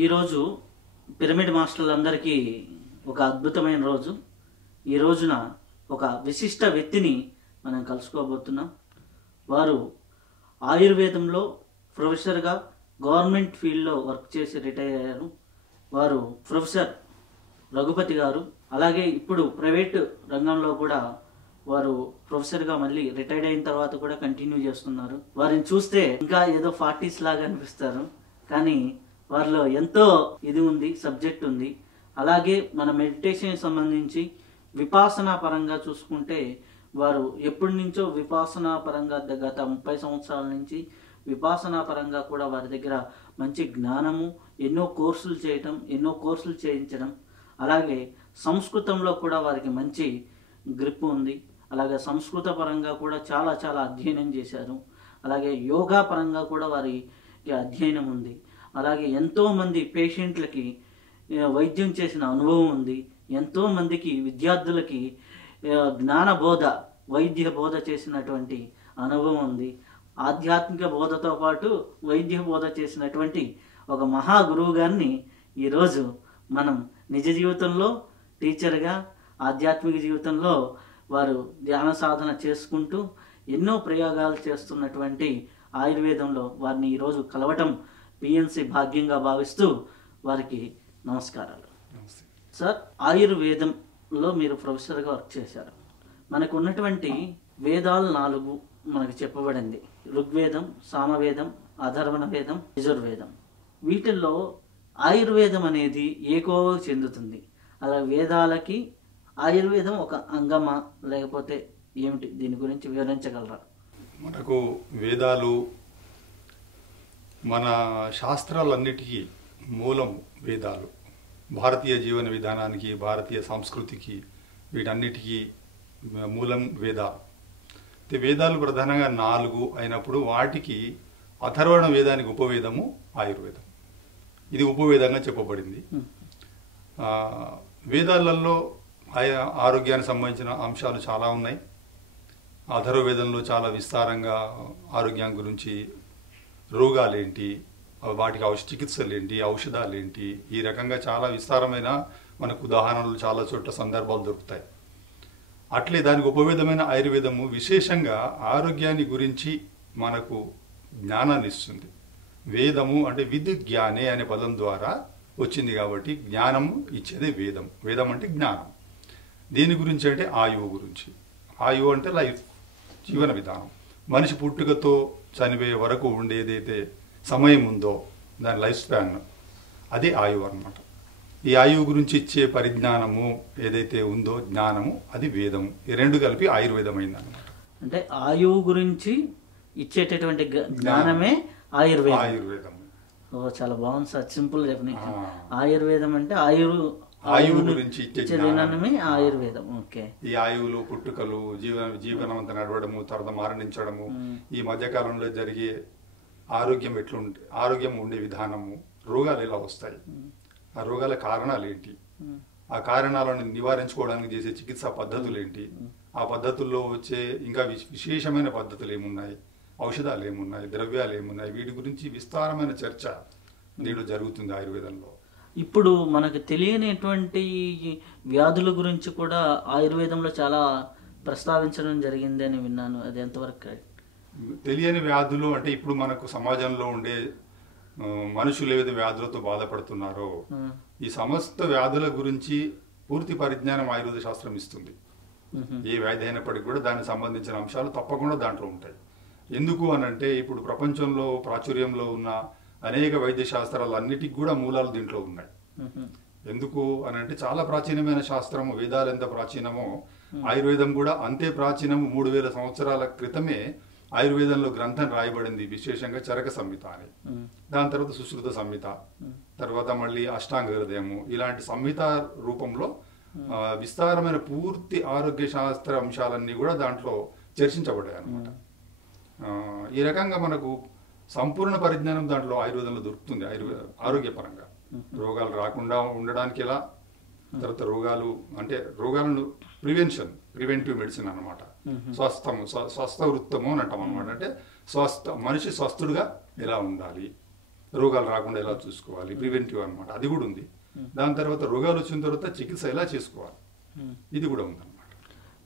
ఈరోజు పిరమిడ్ మాస్టర్లందరికీ ఒక అద్భుతమైన రోజు. ఈ రోజున ఒక విశిష్ట వ్యక్తిని మనం కలుసుకోబోతున్నాం. వారు ఆయుర్వేదంలో ప్రొఫెసర్గా గవర్నమెంట్ ఫీల్డ్లో వర్క్ చేసి రిటైర్ అయ్యారు. వారు ప్రొఫెసర్ రఘుపతి గారు. అలాగే ఇప్పుడు ప్రైవేట్ రంగంలో కూడా వారు ప్రొఫెసర్గా మళ్ళీ రిటైర్డ్ అయిన తర్వాత కూడా కంటిన్యూ చేస్తున్నారు. వారిని చూస్తే ఇంకా ఏదో 40s లాగా అనిపిస్తారు, కానీ వారిలో ఎంతో ఇది ఉంది, సబ్జెక్ట్ ఉంది. అలాగే మన మెడిటేషన్ సంబంధించి విపాసనా పరంగా చూసుకుంటే వారు ఎప్పటి నుంచో విపాసనా పరంగా గత 30 సంవత్సరాల నుంచి విపాసనా పరంగా కూడా వారి దగ్గర మంచి జ్ఞానము, ఎన్నో కోర్సులు చేయటం, ఎన్నో కోర్సులు చేయించడం, అలాగే సంస్కృతంలో కూడా వారికి మంచి గ్రిప్ ఉంది. అలాగే సంస్కృత పరంగా కూడా చాలా చాలా అధ్యయనం చేశారు. అలాగే యోగా పరంగా కూడా వారికి అధ్యయనం ఉంది. అలాగే ఎంతోమంది పేషెంట్లకి వైద్యం చేసిన అనుభవం ఉంది. ఎంతోమందికి విద్యార్థులకి జ్ఞాన బోధ, వైద్య బోధ చేసినటువంటి అనుభవం ఉంది. ఆధ్యాత్మిక బోధతో పాటు వైద్య బోధ చేసినటువంటి ఒక మహా గురువు గారిని ఈరోజు మనం నిజ జీవితంలో టీచర్గా, ఆధ్యాత్మిక జీవితంలో వారు ధ్యాన సాధన చేసుకుంటూ ఎన్నో ప్రయోగాలు చేస్తున్నటువంటి ఆయుర్వేదంలో వారిని ఈరోజు కలవటం పిఎన్సి భాగ్యంగా భావిస్తూ వారికి నమస్కారాలు. సార్, ఆయుర్వేదంలో మీరు ప్రొఫెసర్గా వర్క్ చేశారు. మనకు ఉన్నటువంటి వేదాలు 4 మనకు చెప్పబడింది: ఋగ్వేదం, సామవేదం, అథర్వణ వేదం, యజుర్వేదం. వీటిల్లో ఆయుర్వేదం అనేది ఏకోవ చెందుతుంది. అలా వేదాలకి ఆయుర్వేదం ఒక అంగమా, లేకపోతే ఏమిటి? దీని గురించి వివరించగలరా? మనకు వేదాలు మన శాస్త్రాలన్నిటికీ మూలం వేదాలు. భారతీయ జీవన విధానానికి, భారతీయ సంస్కృతికి, వీటన్నిటికీ మూలం వేదాలు. వేదాలు ప్రధానంగా 4 అయినప్పుడు వాటికి అథర్వణ వేదానికి ఉపవేదము ఆయుర్వేదం. ఇది ఉపవేదంగా చెప్పబడింది. వేదాలలో ఆరోగ్యానికి సంబంధించిన అంశాలు చాలా ఉన్నాయి. అథర్వవేదంలో చాలా విస్తారంగా ఆరోగ్యం గురించి, రోగాలేంటి, వాటికి చికిత్సలేంటి, ఔషధాలేంటి, ఈ రకంగా చాలా విస్తారమైన మనకు ఉదాహరణలు చాలా చోట్ల సందర్భాలు దొరుకుతాయి. అట్లే దానికి ఉపవేదమైన ఆయుర్వేదము విశేషంగా ఆరోగ్యాన్ని గురించి మనకు జ్ఞానాన్ని ఇస్తుంది. వేదము అంటే విద్ జ్ఞానే అనే పదం ద్వారా వచ్చింది కాబట్టి జ్ఞానము ఇచ్చేదే వేదం. వేదం అంటే జ్ఞానం. దీని గురించి అంటే ఆయువు గురించి. ఆయువు అంటే లైఫ్, జీవన విధానం. మనిషి పుట్టుకతో చనిపోయే వరకు ఉండేదైతే సమయం ఉందో దాని లైఫ్ స్పాన్, అదే ఆయువు అన్నమాట. ఈ ఆయువు గురించి ఇచ్చే పరిజ్ఞానము ఏదైతే ఉందో, జ్ఞానము, అది వేదము. ఈ 2 కలిపి ఆయుర్వేదమైంది అన్నమాట. అంటే ఆయువు గురించి ఇచ్చేటటువంటి జ్ఞానమే ఆయుర్వేదం. ఓ, చాలా బాగుంది సార్, సింపుల్ డెఫినేషన్. ఆయుర్వేదం అంటే ఆయువు గురించి ఇచ్చే జ్ఞానమే ఆయుర్వేదం. ఓకే. ఈ ఆయువులు, పుట్టుకలు, జీవనం అంతా నడవడము, తర్వాత మరణించడము, ఈ మధ్యకాలంలో జరిగే ఆరోగ్యం ఎట్లుంటే, ఆరోగ్యం ఉండే విధానము, రోగాలు ఎలా వస్తాయి, ఆ రోగాల కారణాలు ఏంటి, ఆ కారణాలను నివారించుకోవడానికి చేసే చికిత్సా పద్ధతులు ఏంటి, ఆ పద్ధతుల్లో వచ్చే ఇంకా విశేషమైన పద్ధతులు ఏమున్నాయి, ఔషధాలు ఏమున్నాయి, ద్రవ్యాలు ఏమున్నాయి, వీటి గురించి విస్తారమైన చర్చ దీంట్లో జరుగుతుంది ఆయుర్వేదంలో. ఇప్పుడు మనకు తెలియనిటువంటి వ్యాధుల గురించి కూడా ఆయుర్వేదంలో చాలా ప్రస్తావించడం జరిగింది అని విన్నాను. అది ఎంతవరకు కరెక్ట్? తెలియని వ్యాధులు అంటే ఇప్పుడు మనకు సమాజంలో ఉండే మనుషులు ఏదైతే వ్యాధులతో బాధపడుతున్నారో ఈ సమస్త వ్యాధుల గురించి పూర్తి పరిజ్ఞానం ఆయుర్వేద శాస్త్రం ఇస్తుంది. ఏ వ్యాధి అయినప్పటికీ కూడా దానికి సంబంధించిన అంశాలు తప్పకుండా దాంట్లో ఉంటాయి. ఎందుకు అనంటే ఇప్పుడు ప్రపంచంలో ప్రాచుర్యంలో ఉన్న అనేక వైద్య శాస్త్రాలన్నిటికి కూడా మూలాలు దీంట్లో ఉన్నాయి. ఎందుకు అనంటే చాలా ప్రాచీనమైన శాస్త్రము. వేదాలు ఎంత ప్రాచీనమో ఆయుర్వేదం కూడా అంతే ప్రాచీనము. 3000 సంవత్సరాల క్రితమే ఆయుర్వేదంలో గ్రంథం రాయబడింది, విశేషంగా చరక సంహిత అని. దాని తర్వాత సుశ్రుత సంహిత, తర్వాత మళ్ళీ అష్టాంగ హృదయము, ఇలాంటి సంహిత రూపంలో విస్తారమైన పూర్తి ఆరోగ్య శాస్త్ర అంశాలన్నీ కూడా దాంట్లో చర్చించబడ్డాయి అన్నమాట. ఈ రకంగా మనకు సంపూర్ణ పరిజ్ఞానం దాంట్లో ఆయుర్వేదంలో దొరుకుతుంది. ఆరోగ్యపరంగా రోగాలు రాకుండా ఉండడానికి ఎలా, తర్వాత రోగాలను ప్రివెంటివ్ మెడిసిన్ అన్నమాట. స్వస్థ వృత్తము అని అంటాం అన్నమాట. అంటే మనిషి స్వస్థుడుగా ఎలా ఉండాలి, రోగాలు రాకుండా ఎలా చూసుకోవాలి, ప్రివెంటివ్ అన్నమాట, అది కూడా ఉంది. దాని తర్వాత రోగాలు వచ్చిన తర్వాత చికిత్స ఎలా చేసుకోవాలి, ఇది కూడా ఉంది.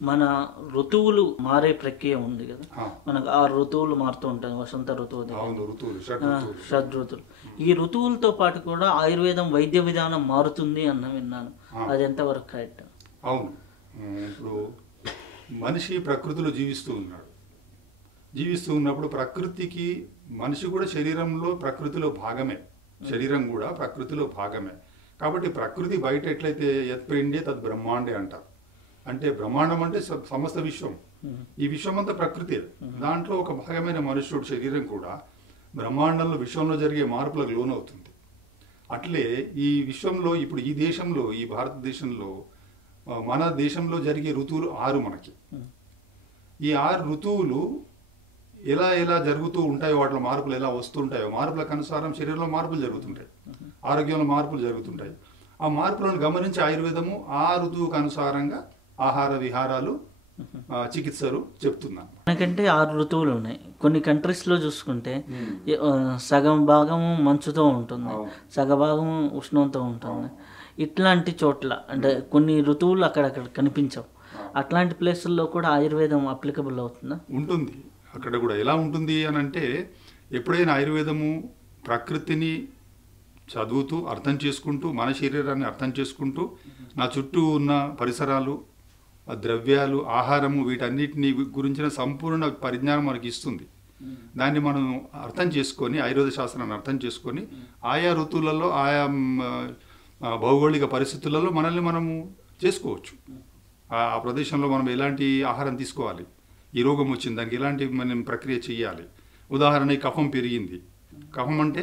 మన ఋతువులు మారే ప్రక్రియ ఉంది కదా, మనకు 6 ఋతువులు మారుతూ ఉంటాయి. వసంత ఋతువు, షడ్ ఋతువులు. ఈ ఋతువులతో పాటు కూడా ఆయుర్వేదం వైద్య విధానం మారుతుంది అన్న విన్నాను, అది ఎంతవరకు కరెక్ట్? అవును. ఇప్పుడు మనిషి ప్రకృతిలో జీవిస్తూ ఉన్నాడు. జీవిస్తూ ఉన్నప్పుడు ప్రకృతికి మనిషి కూడా శరీరంలో ప్రకృతిలో భాగమే, శరీరం కూడా ప్రకృతిలో భాగమే. కాబట్టి ప్రకృతి బయట ఎట్లయితే యత్ప్రేండే తద్ బ్రహ్మాండే అంటారు. అంటే బ్రహ్మాండం అంటే సమస్త విశ్వం, ఈ విశ్వం అంతా ప్రకృతి. దాంట్లో ఒక భాగమైన మనుష్యుడు శరీరం కూడా బ్రహ్మాండంలో విశ్వంలో జరిగే మార్పులకు లోనవుతుంది. అట్లే ఈ విశ్వంలో ఇప్పుడు ఈ దేశంలో, ఈ భారతదేశంలో, మన దేశంలో జరిగే ఋతువులు 6 మనకి. ఈ 6 ఋతువులు ఎలా ఎలా జరుగుతూ ఉంటాయో, వాటిలో మార్పులు ఎలా వస్తుంటాయో, మార్పులకు అనుసారం శరీరంలో మార్పులు జరుగుతుంటాయి, ఆరోగ్యంలో మార్పులు జరుగుతుంటాయి. ఆ మార్పులను గమనించి ఆయుర్వేదము ఆ ఋతువుకు అనుసారంగా ఆహార విహారాలు, చికిత్సలు చెప్తున్నాను. మనకంటే 6 ఋతువులు ఉన్నాయి. కొన్ని కంట్రీస్లో చూసుకుంటే సగం భాగం మంచుతో ఉంటుంది, సగ భాగం ఉష్ణంతో ఉంటుంది. ఇట్లాంటి చోట్ల అంటే కొన్ని ఋతువులు అక్కడక్కడ కనిపించవు. అట్లాంటి ప్లేసుల్లో కూడా ఆయుర్వేదం అప్లికబుల్ అవుతుందా? ఉంటుంది. అక్కడ కూడా ఎలా ఉంటుంది అని అంటే, ఎప్పుడైనా ఆయుర్వేదము ప్రకృతిని చదువుతూ అర్థం చేసుకుంటూ, మన శరీరాన్ని అర్థం చేసుకుంటూ, నా చుట్టూ ఉన్న పరిసరాలు, ద్రవ్యాలు, ఆహారము, వీటన్నిటిని గురించిన సంపూర్ణ పరిజ్ఞానం మనకి ఇస్తుంది. దాన్ని మనం అర్థం చేసుకొని, ఆయుర్వేద శాస్త్రాన్ని అర్థం చేసుకొని, ఆయా ఋతువులలో, ఆయా భౌగోళిక పరిస్థితులలో మనల్ని మనము చేసుకోవచ్చు. ఆ ప్రదేశంలో మనం ఎలాంటి ఆహారం తీసుకోవాలి, ఈ రోగం వచ్చింది దానికి ఎలాంటి మనం ప్రక్రియ చేయాలి. ఉదాహరణ, కఫం పెరిగింది. కఫం అంటే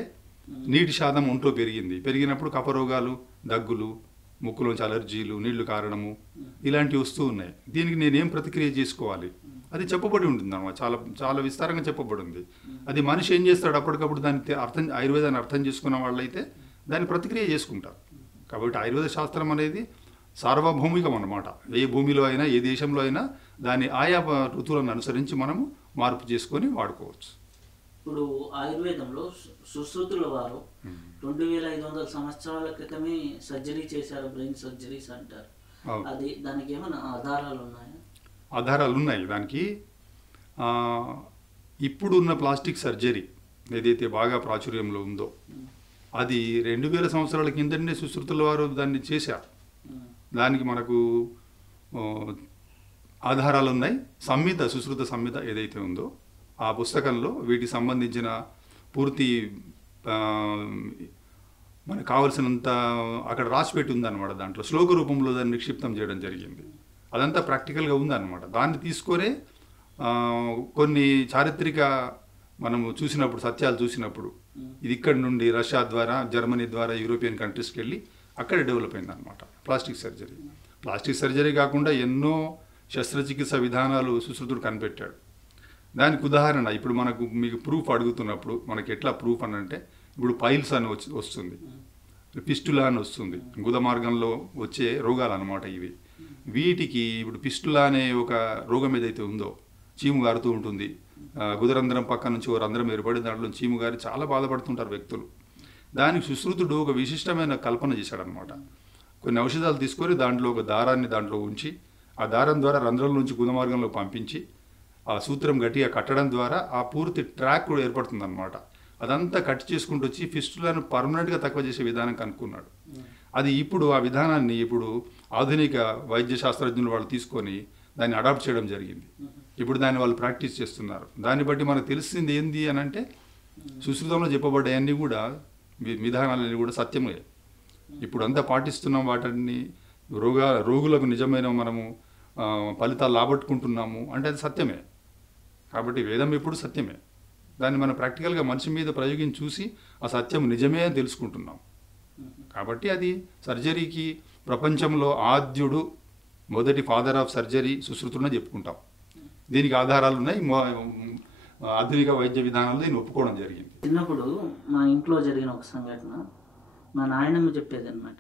నీటి శాతం ఒంట్లో పెరిగినప్పుడు కఫ రోగాలు, దగ్గులు, ముక్కులోంచి అలర్జీలు, నీళ్లు కారడము, ఇలాంటివి వస్తూ ఉన్నాయి. దీనికి నేనేం ప్రతిక్రియ చేసుకోవాలి, అది చెప్పబడి ఉంటుంది అన్నమాట. చాలా చాలా విస్తారంగా చెప్పబడి ఉంది. అది మనిషి ఏం చేస్తాడు, అప్పటికప్పుడు దాన్ని ఆయుర్వేదాన్ని అర్థం చేసుకున్న వాళ్ళైతే దాన్ని ప్రతిక్రియ చేసుకుంటారు. కాబట్టి ఆయుర్వేద శాస్త్రం అనేది సార్వభౌమికం అన్నమాట. ఏ భూమిలో అయినా, ఏ దేశంలో అయినా దాన్ని ఆయా ఋతువులను అనుసరించి మనము మార్పు చేసుకొని వాడుకోవచ్చు. ఇప్పుడు ఆయుర్వేదంలో సుశ్రుతుల వారు 2500 సంవత్సరాల క్రితమే సర్జరీ చేశారు, బ్రెయిన్ సర్జరీస్ అంటారు. అది దానికి ఏమైనా ఆధారాలు ఉన్నాయా? ఆధారాలు ఉన్నాయి దానికి. ఇప్పుడున్న ప్లాస్టిక్ సర్జరీ ఏదైతే బాగా ప్రాచుర్యంలో ఉందో, అది 2000 సంవత్సరాల కిందనే సుశ్రుతుల వారు దాన్ని చేశారు. దానికి మనకు ఆధారాలు ఉన్నాయి. సంహిత, సుశ్రుత సంహిత ఏదైతే ఉందో ఆ పుస్తకంలో వీటికి సంబంధించిన పూర్తి మనకు కావలసినంత అక్కడ రాసిపెట్టి ఉందన్నమాట. దాంట్లో శ్లోక రూపంలో దాన్ని నిక్షిప్తం చేయడం జరిగింది. అదంతా ప్రాక్టికల్గా ఉందన్నమాట. దాన్ని తీసుకొనే కొన్ని చారిత్రక మనము చూసినప్పుడు, సత్యాలు చూసినప్పుడు, ఇది ఇక్కడి నుండి రష్యా ద్వారా, జర్మనీ ద్వారా యూరోపియన్ కంట్రీస్కి వెళ్ళి అక్కడ డెవలప్ అయింది అనమాట ప్లాస్టిక్ సర్జరీ. ప్లాస్టిక్ సర్జరీ కాకుండా ఎన్నో శస్త్రచికిత్స విధానాలు సుశ్రుతుడు కనిపెట్టాడు. దానికి ఉదాహరణ, ఇప్పుడు మీకు ప్రూఫ్ అడుగుతున్నప్పుడు మనకి ఎట్లా ప్రూఫ్ అని అంటే, ఇప్పుడు పైల్స్ అని వస్తుంది, పిస్టులా అని వస్తుంది, గుద మార్గంలో వచ్చే రోగాలు అనమాట ఇవి. వీటికి ఇప్పుడు పిస్టులా అనే ఒక రోగం ఏదైతే ఉందో, చీము గారుతూ ఉంటుంది, గుదరంధ్రం పక్క నుంచి ఒక రంధ్రం ఏర్పడి దాంట్లో చీము గారి చాలా బాధపడుతుంటారు వ్యక్తులు. దానికి సుశ్రుతుడు ఒక విశిష్టమైన కల్పన చేశాడనమాట. కొన్ని ఔషధాలు తీసుకొని దాంట్లో ఒక దారాన్ని దాంట్లో ఉంచి, ఆ దారం ద్వారా రంధ్రం నుంచి గుద మార్గంలో పంపించి, ఆ సూత్రం గట్టిగా కట్టడం ద్వారా ఆ పూర్తి ట్రాక్ కూడా ఏర్పడుతుంది అనమాట. అదంతా కట్ చేసుకుంటూ వచ్చి ఫిస్టులను పర్మనెంట్గా తక్కువ చేసే విధానం కనుక్కున్నాడు. అది ఇప్పుడు ఆ విధానాన్ని ఇప్పుడు ఆధునిక వైద్య శాస్త్రజ్ఞులు వాళ్ళు తీసుకొని దాన్ని అడాప్ట్ చేయడం జరిగింది. ఇప్పుడు దాన్ని వాళ్ళు ప్రాక్టీస్ చేస్తున్నారు. దాన్ని బట్టి మనకు తెలిసింది ఏంది అని అంటే, సుశ్రుతంలో చెప్పబడ్డాయన్నీ కూడా విధానాలన్నీ కూడా సత్యమే. ఇప్పుడు అంతా పాటిస్తున్నాం వాటిని, రోగులకు నిజమైన మనము ఫలితాలు లాబట్టుకుంటున్నాము అంటే అది సత్యమే. కాబట్టి వేదం ఎప్పుడు సత్యమే. దాన్ని మనం ప్రాక్టికల్గా మనిషి మీద ప్రయోగించి చూసి ఆ సత్యం నిజమే అని తెలుసుకుంటున్నాం. కాబట్టి అది సర్జరీకి ప్రపంచంలో ఆద్యుడు, మొదటి ఫాదర్ ఆఫ్ సర్జరీ సుశ్రుతుడని చెప్పుకుంటాం. దీనికి ఆధారాలు ఉన్నాయి. ఆధునిక వైద్య విధానంలో దీన్ని ఒప్పుకోవడం జరిగింది. చిన్నప్పుడు మా ఇంట్లో జరిగిన ఒక సంఘటన మా నాయనమ్మ చెప్పేది అనమాట.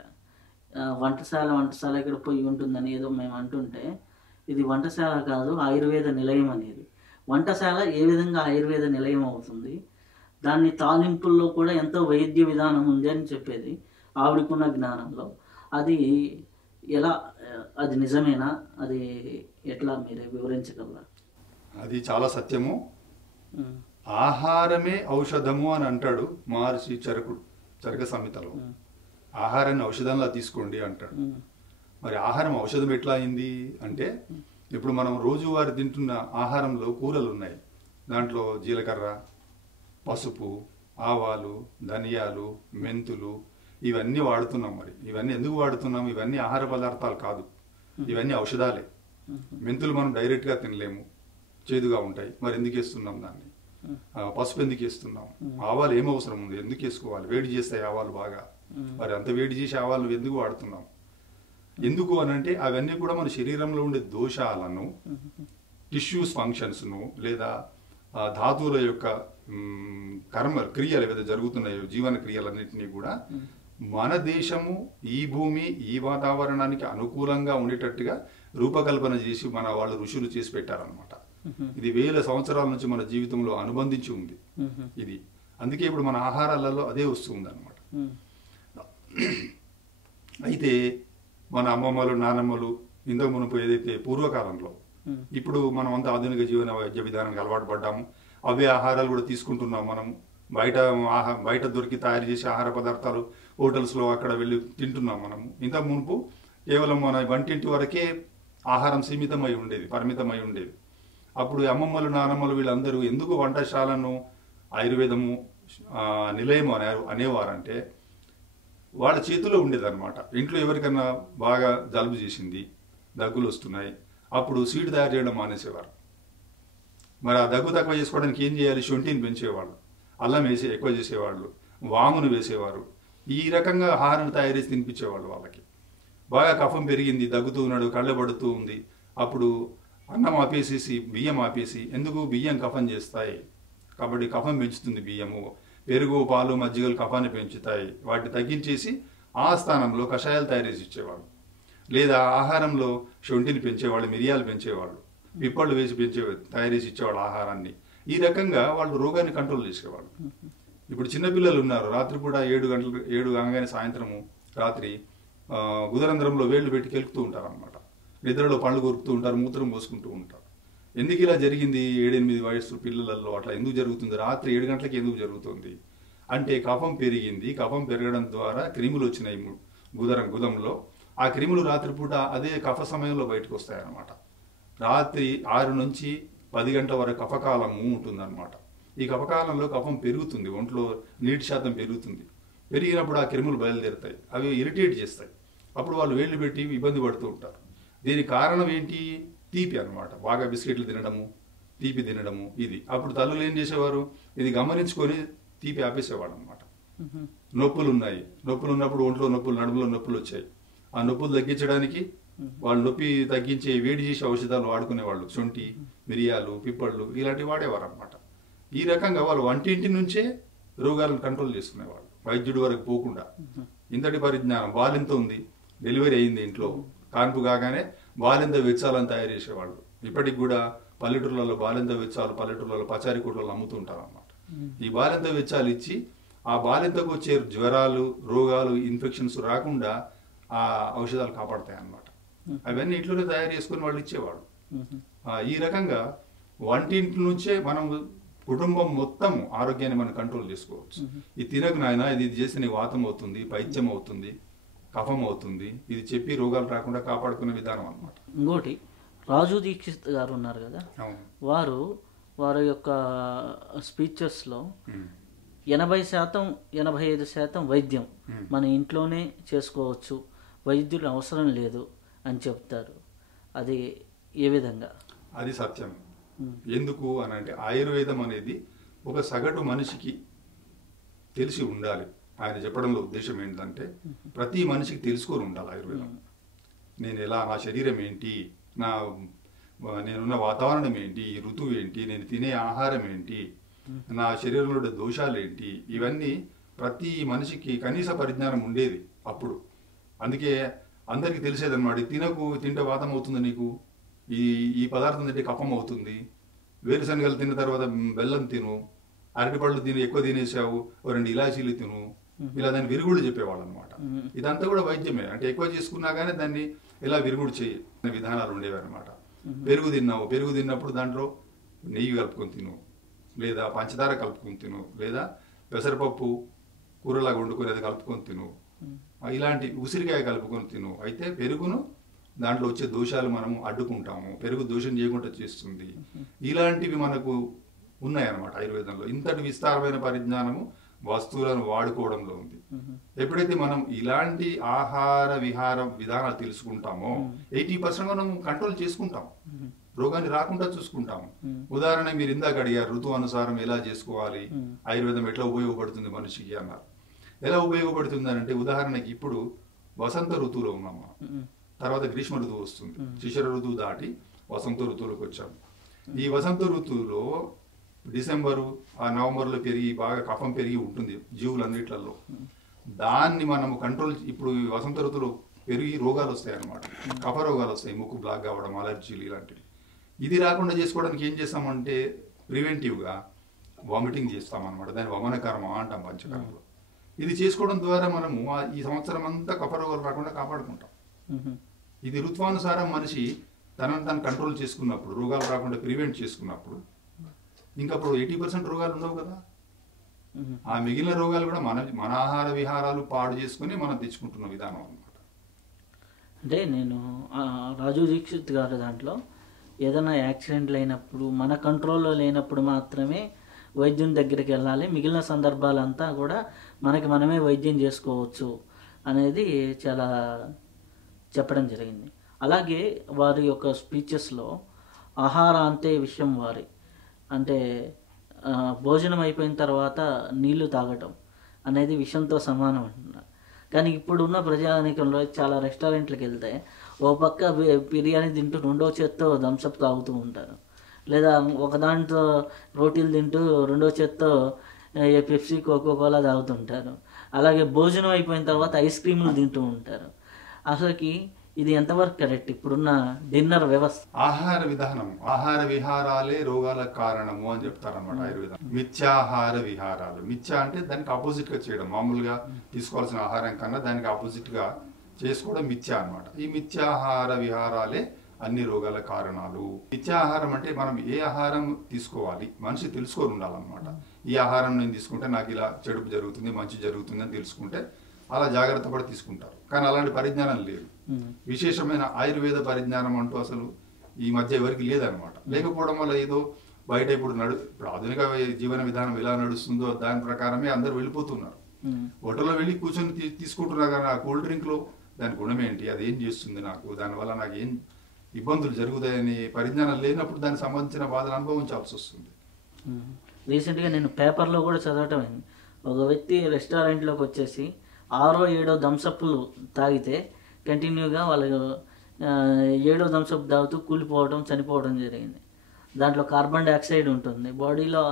వంటశాల ఇక్కడ పొయ్యి ఉంటుందని ఏదో మేము అంటుంటే, ఇది వంటశాల కాదు, ఆయుర్వేద నిలయం అనేది. వంటశాల ఏ విధంగా ఆయుర్వేద నిలయం అవుతుంది, దాన్ని తాలింపుల్లో కూడా ఎంతో వైద్య విధానం ఉంది అని చెప్పేది ఆవిడకున్న జ్ఞానంలో. అది ఎలా, అది నిజమేనా, అది ఎట్లా మీరే వివరించగలరా? అది చాలా సత్యము. ఆహారమే ఔషధము అని అంటాడు మహర్షి చరక సంహితలో. ఆహారాన్ని ఔషధంలా తీసుకోండి అంటాడు. మరి ఆహారం ఔషధం ఎట్లా అయింది అంటే, ఇప్పుడు మనం రోజువారీ తింటున్న ఆహారంలో కూరలు ఉన్నాయి. దాంట్లో జీలకర్ర, పసుపు, ఆవాలు, ధనియాలు, మెంతులు ఇవన్నీ వాడుతున్నాం. మరి ఇవన్నీ ఎందుకు వాడుతున్నాం? ఇవన్నీ ఆహార పదార్థాలు కాదు, ఇవన్నీ ఔషధాలే. మెంతులు మనం డైరెక్ట్గా తినలేము, చేదుగా ఉంటాయి. మరి ఎందుకు వేస్తున్నాం దాన్ని? పసుపు ఎందుకు వేస్తున్నాం? ఆవాలు ఏం అవసరం ఉంది? ఎందుకు వేసుకోవాలి? వేడి చేస్తాయి ఆవాలు బాగా. మరి అంత వేడి చేసి ఆవాలు ఎందుకు వాడుతున్నాం? ఎందుకు అని అంటే అవన్నీ కూడా మన శరీరంలో ఉండే దోషాలను, టిష్యూస్ ఫంక్షన్స్ను, లేదా ధాతువుల యొక్క క్రియలు ఏవైతే జరుగుతున్నాయో, జీవన క్రియలన్నింటినీ కూడా మన దేశము, ఈ భూమి, ఈ వాతావరణానికి అనుకూలంగా ఉండేటట్టుగా రూపకల్పన చేసి మన వాళ్ళు ఋషులు చేసి పెట్టారనమాట. ఇది వేల సంవత్సరాల నుంచి మన జీవితంలో అనుబంధించి ఉంది ఇది. అందుకే ఇప్పుడు మన ఆహారాలలో అదే వస్తుంది అనమాట. అయితే మన అమ్మమ్మలు, నానమ్మలు ఇంతకు మునుపు ఏదైతే పూర్వకాలంలో, ఇప్పుడు మనం అంతా ఆధునిక జీవన వైద్య విధానానికి అలవాటు పడ్డాము. అవే ఆహారాలు కూడా తీసుకుంటున్నాం మనము. బయట దొరికి తయారు చేసే ఆహార పదార్థాలు హోటల్స్లో అక్కడ వెళ్ళి తింటున్నాం మనము. ఇంతకు మునుపు కేవలం మన వంటింటి వరకే ఆహారం సీమితమై ఉండేది, పరిమితమై ఉండేది. అప్పుడు అమ్మమ్మలు, నానమ్మలు వీళ్ళందరూ ఎందుకు వంటశాలను ఆయుర్వేదము నిలయం అనేవారంటే, వాళ్ళ చేతిలో ఉండేదన్నమాట. ఇంట్లో ఎవరికన్నా బాగా జలుబు చేసింది, దగ్గులు వస్తున్నాయి, అప్పుడు స్వీట్ తయారు చేయడం మానేసేవారు. మరి ఆ దగ్గు తక్కువ చేసుకోవడానికి ఏం చేయాలి? శొంఠిని పెంచేవాళ్ళు, అల్లం ఎక్కువ చేసేవాళ్ళు, వామును వేసేవారు. ఈ రకంగా ఆహారం తయారు చేసి తినిపించేవాళ్ళు వాళ్ళకి. బాగా కఫం పెరిగింది, దగ్గుతూ ఉన్నాడు, కళ్ళబడుతూ ఉంది, అప్పుడు అన్నం ఆపేసేసి బియ్యం ఆపేసి, ఎందుకు? బియ్యం కఫం చేస్తాయి కాబట్టి కఫం పెంచుతుంది బియ్యము. పెరుగు, పాలు, మజ్జిగలు కఫాన్ని పెంచుతాయి. వాటిని తగ్గించేసి ఆ స్థానంలో కషాయాలు తయారు చేసి ఇచ్చేవాళ్ళు. లేదా ఆహారంలో శొంఠిని పెంచేవాళ్ళు, మిరియాలు పెంచేవాళ్ళు, పిప్పళ్ళు వేసి తయారు చేసి ఇచ్చేవాళ్ళు ఆహారాన్ని. ఈ రకంగా వాళ్ళు రోగాన్ని కంట్రోల్ చేసేవాళ్ళు. ఇప్పుడు చిన్నపిల్లలు ఉన్నారు, రాత్రిపూట 7 కాగానే సాయంత్రము రాత్రి గుదరంధ్రంలో వేళ్లు పెట్టి కెలుపుతూ ఉంటారు అనమాట. నిద్రలో పళ్ళు కొరుకుతూ ఉంటారు, మూత్రం పోసుకుంటూ ఉంటారు. ఎందుకు ఇలా జరిగింది? 7-8 వయసు పిల్లలలో అట్లా ఎందుకు జరుగుతుంది? రాత్రి 7 గంటలకి ఎందుకు జరుగుతుంది అంటే, కఫం పెరిగింది. కఫం పెరగడం ద్వారా క్రిములు వచ్చినాయి గుదంలో. ఆ క్రిములు రాత్రిపూట అదే కఫ సమయంలో బయటకు వస్తాయన్నమాట. రాత్రి 6 నుంచి 10 గంటల వరకు కఫకాలము ఉంటుందన్నమాట. ఈ కఫకాలంలో కఫం పెరుగుతుంది, ఒంట్లో నీటి శాతం పెరుగుతుంది. పెరిగినప్పుడు ఆ క్రిములు బయలుదేరుతాయి, అవి ఇరిటేట్ చేస్తాయి. అప్పుడు వాళ్ళు వేళ్ళు పెట్టి ఇబ్బంది పడుతూ ఉంటారు. దీనికి కారణం ఏంటి? తీపి అన్నమాట. బాగా బిస్కెట్లు తినడము, తీపి తినడము ఇది. అప్పుడు తల్లులు ఏం చేసేవారు? ఇది గమనించుకొని తీపి ఆపేసేవాడు అనమాట. నొప్పులు ఉన్నప్పుడు ఒంట్లో నొప్పులు, నడుములో నొప్పులు వచ్చాయి. ఆ నొప్పులు తగ్గించడానికి వాళ్ళు నొప్పి తగ్గించే వేడి చేసే ఔషధాలు వాడుకునేవాళ్ళు. శొంఠి, మిరియాలు, పిప్పళ్ళు ఇలాంటివి వాడేవారు అనమాట. ఈ రకంగా వాళ్ళు వంటింటి నుంచే రోగాలను కంట్రోల్ చేసుకునేవాళ్ళు, వైద్యుడి వరకు పోకుండా. ఇంతటి పరిజ్ఞానం. బాలింత ఉంది, డెలివరీ అయింది ఇంట్లో, కాన్పు కాగానే బాలింత వెచ్చాలను తయారు చేసేవాళ్ళు. ఇప్పటికి కూడా పల్లెటూర్లలో బాలింత వెచ్చాలు, పల్లెటూర్లలో పచారీ కొట్లలో అమ్ముతుంటారు అన్నమాట. ఈ బాలింత వెచ్చాలు ఇచ్చి ఆ బాలింతకు వచ్చే జ్వరాలు, రోగాలు, ఇన్ఫెక్షన్స్ రాకుండా ఆ ఔషధాలు కాపాడతాయి అన్నమాట. అవన్నీ ఇంట్లోనే తయారు చేసుకుని వాళ్ళు ఇచ్చేవాళ్ళు. ఈ రకంగా వంటింటి నుంచే మనం కుటుంబం మొత్తం ఆరోగ్యాన్ని మనం కంట్రోల్ చేసుకోవచ్చు. ఇది తినకు నాయన, ఇది చేస్తే నీ వాతం అవుతుంది, పైత్యం అవుతుంది, కఫం అవుతుంది, ఇది చెప్పి రోగాలు రాకుండా కాపాడుకునే విధానం అన్నమాట. ఇంకోటి, రాజు దీక్షిత్ గారు ఉన్నారు కదా, వారి యొక్క స్పీచెస్లో 80%, 85% వైద్యం మన ఇంట్లోనే చేసుకోవచ్చు, వైద్యులు అవసరం లేదు అని చెప్తారు. అది ఏ విధంగా? అది సత్యం. ఎందుకు అని అంటే, ఆయుర్వేదం అనేది ఒక సగటు మనిషికి తెలిసి ఉండాలి. ఆయన చెప్పడంలో ఉద్దేశం ఏంటంటే, ప్రతి మనిషికి తెలుసుకొని ఉండాలి ఆయుర్వేదం. నేను ఎలా, నా శరీరం ఏంటి, నేనున్న వాతావరణం ఏంటి, ఋతువు ఏంటి, నేను తినే ఆహారం ఏంటి, నా శరీరంలో దోషాలు ఏంటి, ఇవన్నీ ప్రతి మనిషికి కనీస పరిజ్ఞానం ఉండేది అప్పుడు. అందుకే అందరికీ తెలిసేదన్నమాట. తింటే వాతం అవుతుంది నీకు, ఈ పదార్థం తింటే కఫం అవుతుంది, వేరుశనగలు తిన్న తర్వాత బెల్లం తిను అరటిపళ్ళు ఎక్కువ తినేసావు, ఓ 2 ఇలాచీలు తిను, ఇలా దాన్ని విరుగుడు చెప్పేవాళ్ళు అనమాట. ఇదంతా కూడా వైద్యమే. అంటే ఎక్కువ చేసుకున్నా కానీ దాన్ని ఇలా విరుగుడు చేయ విధానాలు ఉండేవి అనమాట. పెరుగు తిన్నావు, పెరుగు తిన్నప్పుడు దాంట్లో నెయ్యి కలుపుకొని తిను, లేదా పంచదార కలుపుకొని తిను, లేదా పెసరపప్పు కూరలాగా వండుకొని అది కలుపుకొని తిను, ఇలాంటి ఉసిరికాయ కలుపుకొని తిను. అయితే పెరుగును దాంట్లో వచ్చే దోషాలు మనము అడ్డుకుంటాము, పెరుగు దోషం చేయకుండా చేస్తుంది. ఇలాంటివి మనకు ఉన్నాయన్నమాట ఆయుర్వేదంలో. ఇంతటి విస్తారమైన పరిజ్ఞానము వస్తువులను వాడుకోవడంలో ఉంది. ఎప్పుడైతే మనం ఇలాంటి ఆహార విహార విధానాలు తెలుసుకుంటామో 80% మనం కంట్రోల్ చేసుకుంటాం, రోగాన్ని రాకుండా చూసుకుంటాము. ఉదాహరణ మీరు ఇందాక అడిగారు, ఋతువు అనుసారం ఎలా చేసుకోవాలి, ఆయుర్వేదం ఎట్లా ఉపయోగపడుతుంది మనిషికి అన్నారు. ఎలా ఉపయోగపడుతుంది అంటే, ఉదాహరణకి ఇప్పుడు వసంత ఋతువులో ఉన్నాం, తర్వాత గ్రీష్మ ఋతువు వస్తుంది, శిశిర ఋతువు దాటి వసంత ఋతువులోకి వచ్చాము. ఈ వసంత ఋతువులో డిసెంబరు నవంబర్లో పెరిగి బాగా కఫం పెరిగి ఉంటుంది జీవులన్నిట్లలో. దాన్ని మనము కంట్రోల్, ఇప్పుడు వసంత ఋతువులో పెరిగి రోగాలు వస్తాయి అన్నమాట, కఫ రోగాలు వస్తాయి, ముక్కు బ్లాక్ కావడం, అలర్జీలు ఇలాంటివి. ఇది రాకుండా చేసుకోవడానికి ఏం చేస్తామంటే ప్రివెంటివ్గా వామిటింగ్ చేస్తామన్నమాట. దాన్ని వమన కర్మ అంటాం పంచకర్మలో. ఇది చేసుకోవడం ద్వారా మనము ఈ సంవత్సరం అంతా కఫ రోగాలు రాకుండా కాపాడుకుంటాం. ఇది ఋత్వానుసారం మనిషి తనను తను కంట్రోల్ చేసుకున్నప్పుడు, రోగాలు రాకుండా ప్రివెంట్ చేసుకున్నప్పుడు, ఇంకా అప్పుడు 80% రోగాలు ఉండవు కదా. ఆ మిగిలిన రోగాలు కూడా మన ఆహార విహారాలు పాడు చేసుకుని మనం తెచ్చుకుంటున్న విధానం అన్నమాట. అంటే నేను రాజు దీక్షిత్ గారి దాంట్లో ఏదైనా యాక్సిడెంట్లు అయినప్పుడు, మన కంట్రోల్లో లేనప్పుడు మాత్రమే వైద్యుని దగ్గరికి వెళ్ళాలి, మిగిలిన సందర్భాలంతా కూడా మనకి మనమే వైద్యం చేసుకోవచ్చు అనేది చాలా చెప్పడం జరిగింది. అలాగే వారి యొక్క స్పీచెస్లో ఆహార అంతే విషయం వారి అంటే భోజనం అయిపోయిన తర్వాత నీళ్లు తాగటం అనేది విషంతో సమానం అంటున్నారు. కానీ ఇప్పుడున్న ప్రజానీకంలో చాలా రెస్టారెంట్లకు వెళ్తే ఓ పక్క బిర్యానీ తింటూ రెండో చేత్తో థమ్సప్ తాగుతూ ఉంటారు, లేదా ఒక దాంట్లో రోటీలు తింటూ రెండో చేత్తో పెప్సీ కోకోకోలా తాగుతుంటారు. అలాగే భోజనం అయిపోయిన తర్వాత ఐస్ క్రీములు తింటూ ఉంటారు. అసలుకి ఇది ఎంతవరకు కరెక్ట్ ఇప్పుడున్న డిన్నర్ వ్యవస్థ? ఆహార విధానం, ఆహార విహారాలే రోగాలకు కారణము అని చెప్తారన్నమాట ఆయుర్వేదం. మిథ్యాహార విహారాలు, మిథ్య అంటే దానికి ఆపోజిట్ గా చేయడం, మామూలుగా తీసుకోవాల్సిన ఆహారం కన్నా దానికి ఆపోజిట్ గా చేసుకోవడం మిథ్య అన్నమాట. ఈ మిథ్యాహార విహారాలే అన్ని రోగాల కారణాలు. మిథ్యాహారం అంటే మనం ఏ ఆహారం తీసుకోవాలి మనిషి తెలుసుకొని ఉండాలన్నమాట. ఈ ఆహారం నేను తీసుకుంటే నాకు ఇలా చెడు జరుగుతుంది, మంచి జరుగుతుంది అని తెలుసుకుంటే అలా జాగ్రత్త పడి తీసుకుంటారు. కానీ అలాంటి పరిజ్ఞానం లేదు. విశేషమైన ఆయుర్వేద పరిజ్ఞానం అంటూ అసలు ఈ మధ్య ఎవరికి లేదనమాట. లేకపోవడం వల్ల ఏదో బయట ఇప్పుడు ఆధునిక జీవన విధానం ఎలా నడుస్తుందో దాని ప్రకారమే అందరూ వెళ్ళిపోతున్నారు. హోటల్లో వెళ్ళి కూర్చొని తీసుకుంటున్నారు. కానీ ఆ కూల్ డ్రింక్ లో దాని గుణం ఏంటి, అది ఏం చేస్తుంది, నాకు దానివల్ల నాకు ఏం ఇబ్బందులు జరుగుతాయని పరిజ్ఞానం లేనప్పుడు దానికి సంబంధించిన బాధలు అనుభవించాల్సి వస్తుంది. రీసెంట్గా నేను పేపర్లో కూడా చదవటం అయింది. ఒక వ్యక్తి రెస్టారెంట్లోకి వచ్చేసి 6 or 7 థమ్సప్లు తాగితే కంటిన్యూగా వాళ్ళు 7వ థమ్సప్ తాగుతూ కూలిపోవడం, చనిపోవడం జరిగింది. దాంట్లో కార్బన్ డైఆక్సైడ్ ఉంటుంది, బాడీలో